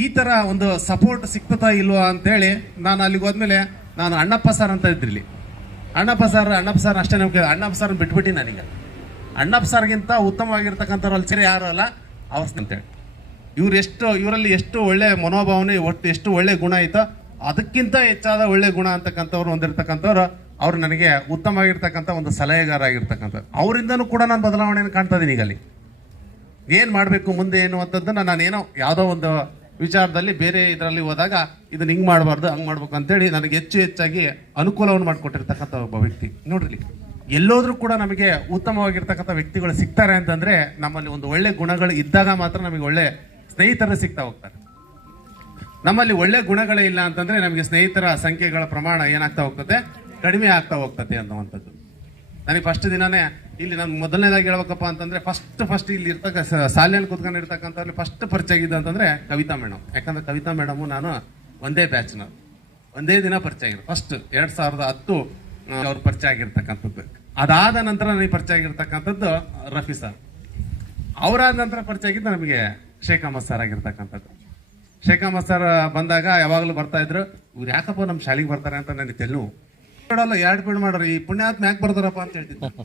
ಈ ಥರ ಒಂದು ಸಪೋರ್ಟ್ ಸಿಗ್ತತಾ ಇಲ್ವಾ ಅಂತೇಳಿ ನಾನು ಅಲ್ಲಿಗೆ ಹೋದ್ಮೇಲೆ ನಾನು ಅಣ್ಣಪ್ಪ ಸರ್ ಅಂತ ಇದ್ರಿಲ್ಲಿ. ಅಣ್ಣಪ್ಪ ಸರ್ ಅಷ್ಟೇ ನಮಗೆ ಅಣ್ಣಪ್ಪ ಸರ್ ಬಿಟ್ಬಿಟ್ಟು ನನಗೆ ಅಣ್ಣಪ್ಪ ಸರ್ಗಿಂತ ಉತ್ತಮವಾಗಿರ್ತಕ್ಕಂಥವ್ರು ಅಲ್ಲಿ ಸರಿ ಯಾರು ಅಲ್ಲ ಅವ್ರು ಅಂತೇಳಿ. ಇವರಲ್ಲಿ ಎಷ್ಟು ಒಳ್ಳೆ ಮನೋಭಾವನೆ, ಎಷ್ಟು ಒಳ್ಳೆ ಗುಣ ಐತೋ ಅದಕ್ಕಿಂತ ಹೆಚ್ಚಾದ ಒಳ್ಳೆ ಗುಣ ಅಂತಕ್ಕಂಥವ್ರು ಹೊಂದಿರ್ತಕ್ಕಂಥವ್ರು ಅವ್ರು ನನಗೆ ಉತ್ತಮವಾಗಿರ್ತಕ್ಕಂಥ ಒಂದು ಸಲಹೆಗಾರ ಆಗಿರ್ತಕ್ಕಂಥದ್ದು. ಅವರಿಂದನೂ ಕೂಡ ನಾನು ಬದಲಾವಣೆಯನ್ನು ಕಾಣ್ತಾ ಇದ್ದೀನಿ. ಈಗ ಅಲ್ಲಿ ಏನು ಮಾಡಬೇಕು ಮುಂದೆ ಎನ್ನುವಂಥದ್ದನ್ನು ನಾನೇನೋ ಯಾವುದೋ ಒಂದು ವಿಚಾರದಲ್ಲಿ ಬೇರೆ ಇದರಲ್ಲಿ ಹೋದಾಗ ಇದನ್ನ ಹಿಂಗೆ ಮಾಡಬಾರ್ದು, ಹಂಗೆ ಮಾಡ್ಬೇಕು ಅಂತೇಳಿ ನನಗೆ ಹೆಚ್ಚಾಗಿ ಅನುಕೂಲವನ್ನು ಮಾಡಿಕೊಟ್ಟಿರ್ತಕ್ಕಂಥ ಒಬ್ಬ ವ್ಯಕ್ತಿ. ನೋಡ್ರಿ, ಎಲ್ಲೋದ್ರೂ ಕೂಡ ನಮಗೆ ಉತ್ತಮವಾಗಿರ್ತಕ್ಕಂಥ ವ್ಯಕ್ತಿಗಳು ಸಿಗ್ತಾರೆ ಅಂತಂದರೆ ನಮ್ಮಲ್ಲಿ ಒಂದು ಒಳ್ಳೆ ಗುಣಗಳು ಇದ್ದಾಗ ಮಾತ್ರ ನಮಗೆ ಒಳ್ಳೆ ಸ್ನೇಹಿತರು ಸಿಗ್ತಾ ಹೋಗ್ತಾರೆ. ನಮ್ಮಲ್ಲಿ ಒಳ್ಳೆ ಗುಣಗಳೇ ಇಲ್ಲ ಅಂತಂದರೆ ನಮಗೆ ಸ್ನೇಹಿತರ ಸಂಖ್ಯೆಗಳ ಪ್ರಮಾಣ ಏನಾಗ್ತಾ ಹೋಗ್ತದೆ, ಕಡಿಮೆ ಆಗ್ತಾ ಹೋಗ್ತದೆ ಅನ್ನುವಂಥದ್ದು. ನನಗೆ ಫಸ್ಟ್ ದಿನನೇ ಇಲ್ಲಿ ನಾನು ಮೊದಲನೇದಾಗಿ ಹೇಳ್ಬೇಕಪ್ಪ ಅಂತಂದರೆ ಫಸ್ಟ್ ಇಲ್ಲಿ ಶಾಲೆಯಲ್ಲಿ ಕೂತ್ಕೊಂಡು ಇರ್ತಕ್ಕಂಥವ್ರಲ್ಲಿ ಫಸ್ಟ್ ಪರಿಚಯ ಆಗಿದ್ದು ಅಂತಂದರೆ ಕವಿತಾ ಮೇಡಮ್. ಯಾಕಂದರೆ ಕವಿತಾ ಮೇಡಮು ನಾನು ಒಂದೇ ಬ್ಯಾಚ್ನವ್ರು, ಒಂದೇ ದಿನ ಪರಿಚಯ ಆಗಿರೋದು. ಫಸ್ಟ್ 2010 ಅವ್ರು ಪರಿಚಯ ಆಗಿರ್ತಕ್ಕಂಥದ್ದು. ಅದಾದ ನಂತರ ನನಗೆ ಪರಿಚಯ ಆಗಿರ್ತಕ್ಕಂಥದ್ದು ರಫಿ ಸರ್. ಅವರಾದ ನಂತರ ಪರಿಚಯ ಆಗಿದ್ದು ನಮಗೆ ಶೇಖ್ ಅಹಮದ್ ಸರ್ ಆಗಿರ್ತಕ್ಕಂಥದ್ದು. ಶೇಖ್ ಅಹಮದ್ ಸರ್ ಬಂದಾಗ ಯಾವಾಗಲೂ ಬರ್ತಾ ಇದ್ರು. ಇವ್ರು ಯಾಕಪ್ಪ ನಮ್ಮ ಶಾಲೆಗೆ ಬರ್ತಾರೆ ಅಂತ ನನಗೆ ತೆಲು ಬಿಡಲ್ಲ, 2 ಪೀಡ್ ಮಾಡೋರು, ಈ ಪುಣ್ಯಾತ್ಮ ಯಾಕೆ ಬರ್ತಾರಪ್ಪ ಅಂತ ಹೇಳ್ತಿದ್ರು.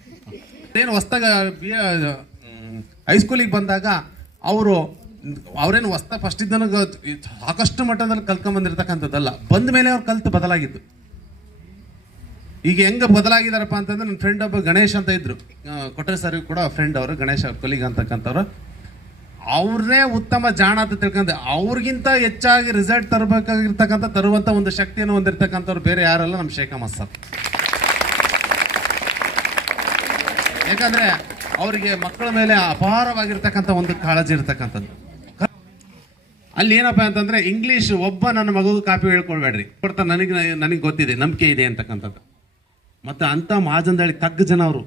ಏನು ಹೊಸ್ದಾಗ ಹೈಸ್ಕೂಲಿಗೆ ಬಂದಾಗ ಅವರೇನು ಹೊಸ್ತ ಫಸ್ಟ್ ಇದ್ದನು ಸಾಕಷ್ಟು ಮಟ್ಟದಲ್ಲಿ ಕಲ್ತ್ಕೊಂಡ್ಬಂದಿರ್ತಕ್ಕಂಥದ್ದಲ್ಲ, ಬಂದ ಮೇಲೆ ಅವ್ರು ಕಲ್ತು ಬದಲಾಗಿದ್ದು. ಈಗ ಹೆಂಗೆ ಬದಲಾಗಿದ್ದಾರಪ್ಪ ಅಂತಂದ್ರೆ ನನ್ನ ಫ್ರೆಂಡ್ ಒಬ್ಬ ಗಣೇಶ್ ಅಂತ ಇದ್ರು, ಕೊಟ್ರೆ ಸರ್ ಕೂಡ ಫ್ರೆಂಡ್ ಅವರು, ಗಣೇಶ್ ಕೊಲಿಗ್ ಅಂತಕ್ಕಂಥವ್ರು. ಅವ್ರನ್ನೇ ಉತ್ತಮ ಜಾಣ ಅಂತ ತಿಳ್ಕೊಂಡೆ. ಅವ್ರಿಗಿಂತ ಹೆಚ್ಚಾಗಿ ರಿಸಲ್ಟ್ ತರುವಂಥ ಒಂದು ಶಕ್ತಿಯನ್ನು ಹೊಂದಿರತಕ್ಕಂಥವ್ರು ಬೇರೆ ಯಾರಲ್ಲ, ನಮ್ಮ ಶೇಖ್ ಅಹಮದ್ ಸರ್. ಯಾಕಂದ್ರೆ ಅವರಿಗೆ ಮಕ್ಕಳ ಮೇಲೆ ಅಪಾರವಾಗಿರ್ತಕ್ಕಂಥ ಒಂದು ಕಾಳಜಿ ಇರ್ತಕ್ಕಂಥದ್ದು. ಅಲ್ಲಿ ಏನಪ್ಪ ಅಂತಂದ್ರೆ ಇಂಗ್ಲೀಷ್ ಒಬ್ಬ ನನ್ನ ಮಗು ಕಾಪಿ ಹೇಳ್ಕೊಳ್ಬೇಡ್ರಿ, ಕೊಡ್ತಾ ನನಗೆ ಗೊತ್ತಿದೆ, ನಂಬಿಕೆ ಇದೆ ಅಂತಕ್ಕಂಥದ್ದು. ಮತ್ತು ಅಂಥ ಮಾಜಂದಳ್ಳಿ ಕಗ್ಗ ಜನ ಅವರು,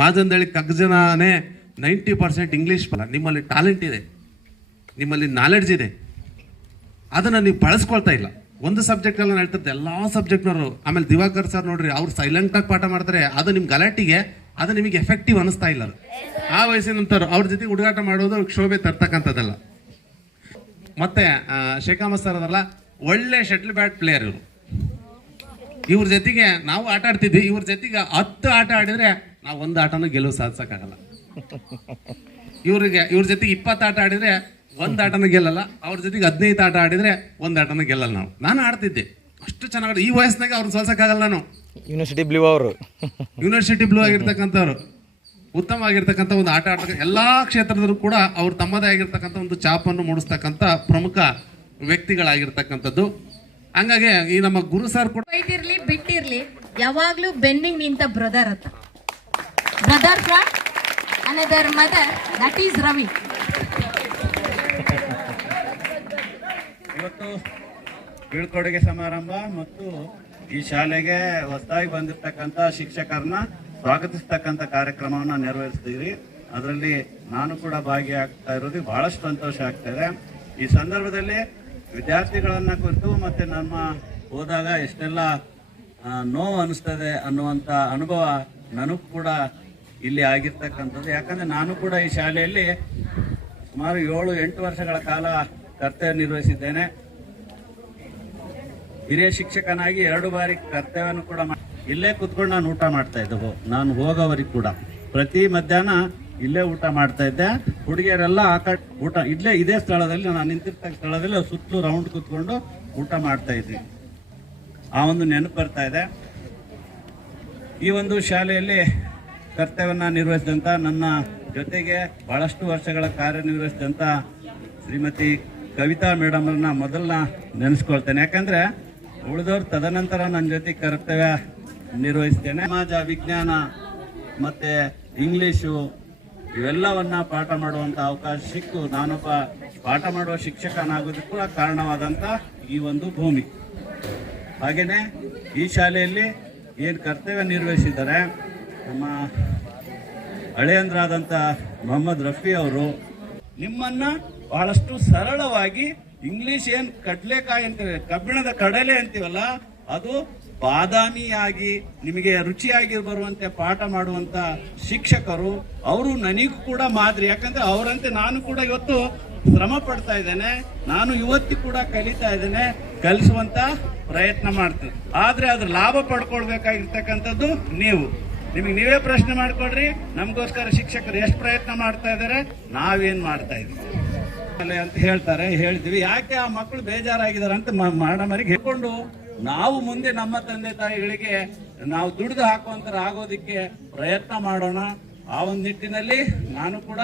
ಮಾಜಂದಳ್ಳಿ ಕಗ್ಗ ಜನನೇ 90% ಇಂಗ್ಲೀಷ್ ಬಲ್ಲ. ನಿಮ್ಮಲ್ಲಿ ಟ್ಯಾಲೆಂಟ್ ಇದೆ, ನಿಮ್ಮಲ್ಲಿ ನಾಲೆಡ್ಜ್ ಇದೆ, ಅದನ್ನು ನೀವು ಬಳಸ್ಕೊಳ್ತಾ ಇಲ್ಲ. ಒಂದು ಸಬ್ಜೆಕ್ಟಲ್ಲಿ ನಾನು ಹೇಳ್ತಿದ್ದೆ, ಎಲ್ಲ ಸಬ್ಜೆಕ್ಟ್ನವರು. ಆಮೇಲೆ ದಿವಾಕರ್ ಸರ್ ನೋಡ್ರಿ, ಅವ್ರು ಸೈಲೆಂಟಾಗಿ ಪಾಠ ಮಾಡ್ತಾರೆ. ಅದು ನಿಮ್ಮ ಗಲಾಟಿಗೆ ಅದು ನಿಮಗೆ ಎಫೆಕ್ಟಿವ್ ಅನಿಸ್ತಾ ಇಲ್ಲ. ಅದು ಆ ವಯಸ್ಸಿನಂತವ್ರು ಅವ್ರ ಜೊತೆಗೆ ಹುಡುಗಾಟ ಮಾಡೋದು ಶೋಭೆ ತರ್ತಕ್ಕಂಥದ್ದಲ್ಲ. ಮತ್ತೆ ಶೇಖಾಮ ಸರ್ ಅದಲ್ಲ, ಒಳ್ಳೆ ಶಟ್ಲ್ ಬ್ಯಾಟ್ ಪ್ಲೇಯರ್ ಇವರು. ಇವ್ರ ಜೊತೆಗೆ ನಾವು ಆಟ ಆಡ್ತಿದ್ವಿ, ಇವ್ರ ಜೊತೆಗೆ 10 ಆಟ ಆಡಿದ್ರೆ ನಾವು ಒಂದು ಆಟನೂ ಗೆಲುವು ಸಾಧಿಸೋಕ್ಕಾಗಲ್ಲ. ಇವ್ರ ಜೊತೆಗೆ 20 ಆಟ ಆಡಿದ್ರೆ ಒಂದು ಆಟನೂ ಗೆಲ್ಲಲ್ಲ, ಅವ್ರ ಜೊತೆಗೆ 15 ಆಟ ಆಡಿದ್ರೆ ಒಂದು ಆಟನೂ ಗೆಲ್ಲಲ್ಲ. ನಾನು ಆಡ್ತಿದ್ದೆ ಅಷ್ಟು ಚೆನ್ನಾಗಿ. ಈ ವಯಸ್ಸಿನಾಗ ಅವ್ರನ್ನ ಸೋಲ್ಸಕ್ಕಾಗಲ್ಲ. ನಾನು ಯೂನಿವರ್ಸಿಟಿ ಬ್ಲೂ ಅವರು ಯೂನಿವರ್ಸಿಟಿ ಬ್ಲೂ ಆಗಿರ್ತಕ್ಕಂಥವ್ರು, ಉತ್ತಮವಾಗಿರ್ತಕ್ಕಂಥ ಒಂದು ಆಟ ಆಡ್ತಕ್ಕಂಥ ಎಲ್ಲ ಕ್ಷೇತ್ರದಲ್ಲೂ ಕೂಡ ಅವ್ರು ತಮ್ಮದೇ ಆಗಿರ್ತಕ್ಕಂಥ ಒಂದು ಛಾಪನ್ನು ಮೂಡಿಸ್ತಕ್ಕಂಥ ಪ್ರಮುಖ ವ್ಯಕ್ತಿಗಳಾಗಿರ್ತಕ್ಕಂಥದ್ದು. ಹಂಗಾಗಿ ಈ ನಮ್ಮ ಗುರು ಸರ್ ಕೂಡ ಬೈತಿರ್ಲಿ ಬಿಟ್ಟಿರ್ಲಿ ಯಾವಾಗ್ಲೂ ಬೆನ್ನಿಂಗ್ ನಿಂತ ಬ್ರದರ್ ಅಂತ. Brother from another mother, that is Ravi. ಇವತ್ತು ಬೀಳ್ಕೊಡುಗೆ ಸಮಾರಂಭ ಮತ್ತು ಈ ಶಾಲೆಗೆ ಹೊಸದಾಗಿ ಬಂದಿರತಕ್ಕಂಥ ಶಿಕ್ಷಕರನ್ನ ಸ್ವಾಗತಿಸ್ತಕ್ಕಂಥ ಕಾರ್ಯಕ್ರಮವನ್ನು ನೆರವೇರಿಸ್ತೀವಿ. ಅದರಲ್ಲಿ ನಾನು ಕೂಡ ಭಾಗಿಯಾಗ್ತಾ ಇರೋದು ಬಹಳಷ್ಟು ಸಂತೋಷ ಆಗ್ತದೆ. ಈ ಸಂದರ್ಭದಲ್ಲಿ ವಿದ್ಯಾರ್ಥಿಗಳನ್ನ ಕುರಿತು ಮತ್ತೆ ನಮ್ಮ ಹೋದಾಗ ಎಷ್ಟೆಲ್ಲ ನೋವು ಅನಿಸ್ತದೆ ಅನ್ನುವಂಥ ಅನುಭವ ನನಗೂ ಕೂಡ ಇಲ್ಲಿ ಆಗಿರ್ತಕ್ಕಂಥದ್ದು. ಯಾಕಂದರೆ ನಾನು ಕೂಡ ಈ ಶಾಲೆಯಲ್ಲಿ ಸುಮಾರು 7-8 ವರ್ಷಗಳ ಕಾಲ ಕರ್ತವ್ಯ ನಿರ್ವಹಿಸಿದ್ದೇನೆ. ಹಿರಿಯ ಶಿಕ್ಷಕನಾಗಿ 2 ಬಾರಿ ಕರ್ತವ್ಯವನ್ನು ಕೂಡ ಇಲ್ಲೇ ಕುತ್ಕೊಂಡು ನಾನು ಊಟ ಮಾಡ್ತಾ ಇದ್ದೆ. ನಾನು ಹೋಗೋವರೆಗೆ ಕೂಡ ಪ್ರತಿ ಮಧ್ಯಾಹ್ನ ಇಲ್ಲೇ ಊಟ ಮಾಡ್ತಾ ಇದ್ದೆ. ಹುಡುಗಿಯರೆಲ್ಲ ಊಟ ಇದೇ ಸ್ಥಳದಲ್ಲಿ, ನಾನು ನಿಂತಿರ್ತಕ್ಕ ಸ್ಥಳದಲ್ಲಿ ಸುತ್ತಲೂ ರೌಂಡ್ ಕುತ್ಕೊಂಡು ಊಟ ಮಾಡ್ತಾ ಇದ್ವಿ. ಆ ಒಂದು ನೆನಪು ಬರ್ತಾ ಇದೆ. ಈ ಒಂದು ಶಾಲೆಯಲ್ಲಿ ಕರ್ತವ್ಯವನ್ನು ನಿರ್ವಹಿಸಿದಂಥ ನನ್ನ ಜೊತೆಗೆ ಬಹಳಷ್ಟು ವರ್ಷಗಳ ಕಾರ್ಯನಿರ್ವಹಿಸಿದಂಥ ಶ್ರೀಮತಿ ಕವಿತಾ ಮೇಡಮ್ ಅವ್ರನ್ನ ಮೊದಲನ್ನ ನೆನೆಸ್ಕೊಳ್ತೇನೆ. ಯಾಕಂದ್ರೆ ಉಳಿದವ್ರು ತದನಂತರ ನನ್ನ ಜೊತೆ ಕರ್ತವ್ಯ ನಿರ್ವಹಿಸ್ತೇನೆ. ಸಮಾಜ ವಿಜ್ಞಾನ ಮತ್ತೆ ಇಂಗ್ಲಿಷು ಇವೆಲ್ಲವನ್ನ ಪಾಠ ಮಾಡುವಂತ ಅವಕಾಶ ಸಿಕ್ಕು ನಾನೊಬ್ಬ ಪಾಠ ಮಾಡುವ ಶಿಕ್ಷಕನಾಗೋದಕ್ಕೂ ಕೂಡ ಕಾರಣವಾದಂಥ ಈ ಒಂದು ಭೂಮಿ. ಹಾಗೇನೆ ಈ ಶಾಲೆಯಲ್ಲಿ ಏನು ಕರ್ತವ್ಯ ನಿರ್ವಹಿಸಿದ್ದಾರೆ ನಮ್ಮ ಹಳೆಯಂದ್ರಾದಂಥ ಮೊಹಮ್ಮದ್ ರಫಿ ಅವರು ನಿಮ್ಮನ್ನ ಬಹಳಷ್ಟು ಸರಳವಾಗಿ ಇಂಗ್ಲಿಷ್ ಏನು ಕಡಲೆಕಾಯಿ ಅಂತೀವಿ, ಕಬ್ಬಿಣದ ಕಡಲೆ ಅಂತೀವಲ್ಲ, ಅದು ಬಾದಾಮಿಯಾಗಿ ನಿಮಗೆ ರುಚಿಯಾಗಿ ಬರುವಂತೆ ಪಾಠ ಮಾಡುವಂತ ಶಿಕ್ಷಕರು ಅವರು ನನಗೂ ಕೂಡ ಮಾದರಿ. ಯಾಕಂದ್ರೆ ಅವರಂತೆ ನಾನು ಕೂಡ ಇವತ್ತು ಶ್ರಮ ಪಡ್ತಾ ಇದ್ದೇನೆ. ನಾನು ಇವತ್ತಿ ಕೂಡ ಕಲಿತಾ ಇದ್ದೇನೆ, ಕಲಿಸುವಂತ ಪ್ರಯತ್ನ ಮಾಡ್ತೀನಿ. ಆದ್ರೆ ಅದ್ರ ಲಾಭ ಪಡ್ಕೊಳ್ಬೇಕಾಗಿರ್ತಕ್ಕಂಥದ್ದು ನೀವು. ನಿಮಗೆ ನೀವೇ ಪ್ರಶ್ನೆ ಮಾಡ್ಕೊಡ್ರಿ, ನಮಗೋಸ್ಕರ ಶಿಕ್ಷಕರು ಎಷ್ಟು ಪ್ರಯತ್ನ ಮಾಡ್ತಾ ಇದ್ದಾರೆ, ನಾವೇನ್ ಮಾಡ್ತಾ ಇದ್ದೀವಿ ಅಂತ ಹೇಳ್ತಾರೆ. ಹೇಳ್ತೀವಿ ಯಾಕೆ ಆ ಮಕ್ಕಳು ಬೇಜಾರಾಗಿದ್ದಾರೆ ಅಂತ ಮಾಡಮರಿಗೆ ಹೇಳ್ಕೊಂಡು ನಾವು ಮುಂದೆ ನಮ್ಮ ತಂದೆ ತಾಯಿಗಳಿಗೆ ನಾವು ದುಡಿದು ಹಾಕುವಂತರ ಆಗೋದಿಕ್ಕೆ ಪ್ರಯತ್ನ ಮಾಡೋಣ. ಆ ಒಂದು ನಿಟ್ಟಿನಲ್ಲಿ ನಾನು ಕೂಡ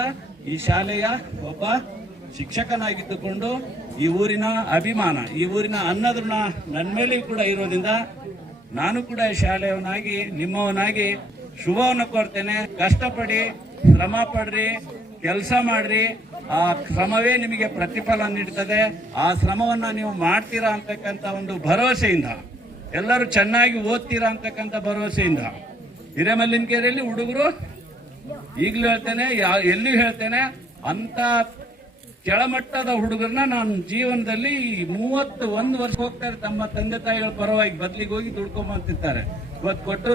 ಈ ಶಾಲೆಯ ಒಬ್ಬ ಶಿಕ್ಷಕನಾಗಿದ್ದುಕೊಂಡು ಈ ಊರಿನ ಅಭಿಮಾನ, ಈ ಊರಿನ ಅನ್ನದೃಣ ನನ್ನ ಮೇಲೆಯೂ ಕೂಡ ಇರೋದ್ರಿಂದ ನಾನು ಕೂಡ ಈ ಶಾಲೆಯವನಾಗಿ ನಿಮ್ಮವನಾಗಿ ಶುಭವನ್ನು ಕೋರ್ತೇನೆ. ಕಷ್ಟಪಡಿ, ಶ್ರಮ ಪಡ್ರಿ, ಕೆಲಸ ಮಾಡ್ರಿ. ಆ ಶ್ರಮವೇ ನಿಮಗೆ ಪ್ರತಿಫಲ ನೀಡ್ತದೆ. ಆ ಶ್ರಮವನ್ನ ನೀವು ಮಾಡ್ತೀರಾ ಅಂತಕ್ಕಂಥ ಒಂದು ಭರವಸೆಯಿಂದ, ಎಲ್ಲರೂ ಚೆನ್ನಾಗಿ ಓದ್ತೀರಾ ಅಂತಕ್ಕಂಥ ಭರವಸೆಯಿಂದ ಹಿರೇಮಲ್ಲಿನಕೆರೆಯಲ್ಲಿ ಹುಡುಗರು ಈಗಲೂ ಹೇಳ್ತೇನೆ, ಎಲ್ಲಿಯೂ ಹೇಳ್ತೇನೆ, ಅಂತ ಕೆಳಮಟ್ಟದ ಹುಡುಗರನ್ನ ನಾನು ಜೀವನದಲ್ಲಿ 31 ವರ್ಷ ಹೋಗ್ತಾರೆ ತಮ್ಮ ತಂದೆ ತಾಯಿಗಳ ಪರವಾಗಿ ಬದಲಿಗೆ ಹೋಗಿ ದುಡ್ಕೊಂಬಂತಿರ್ತಾರೆ. ಇವತ್ತು ಕೊಟ್ಟೂರು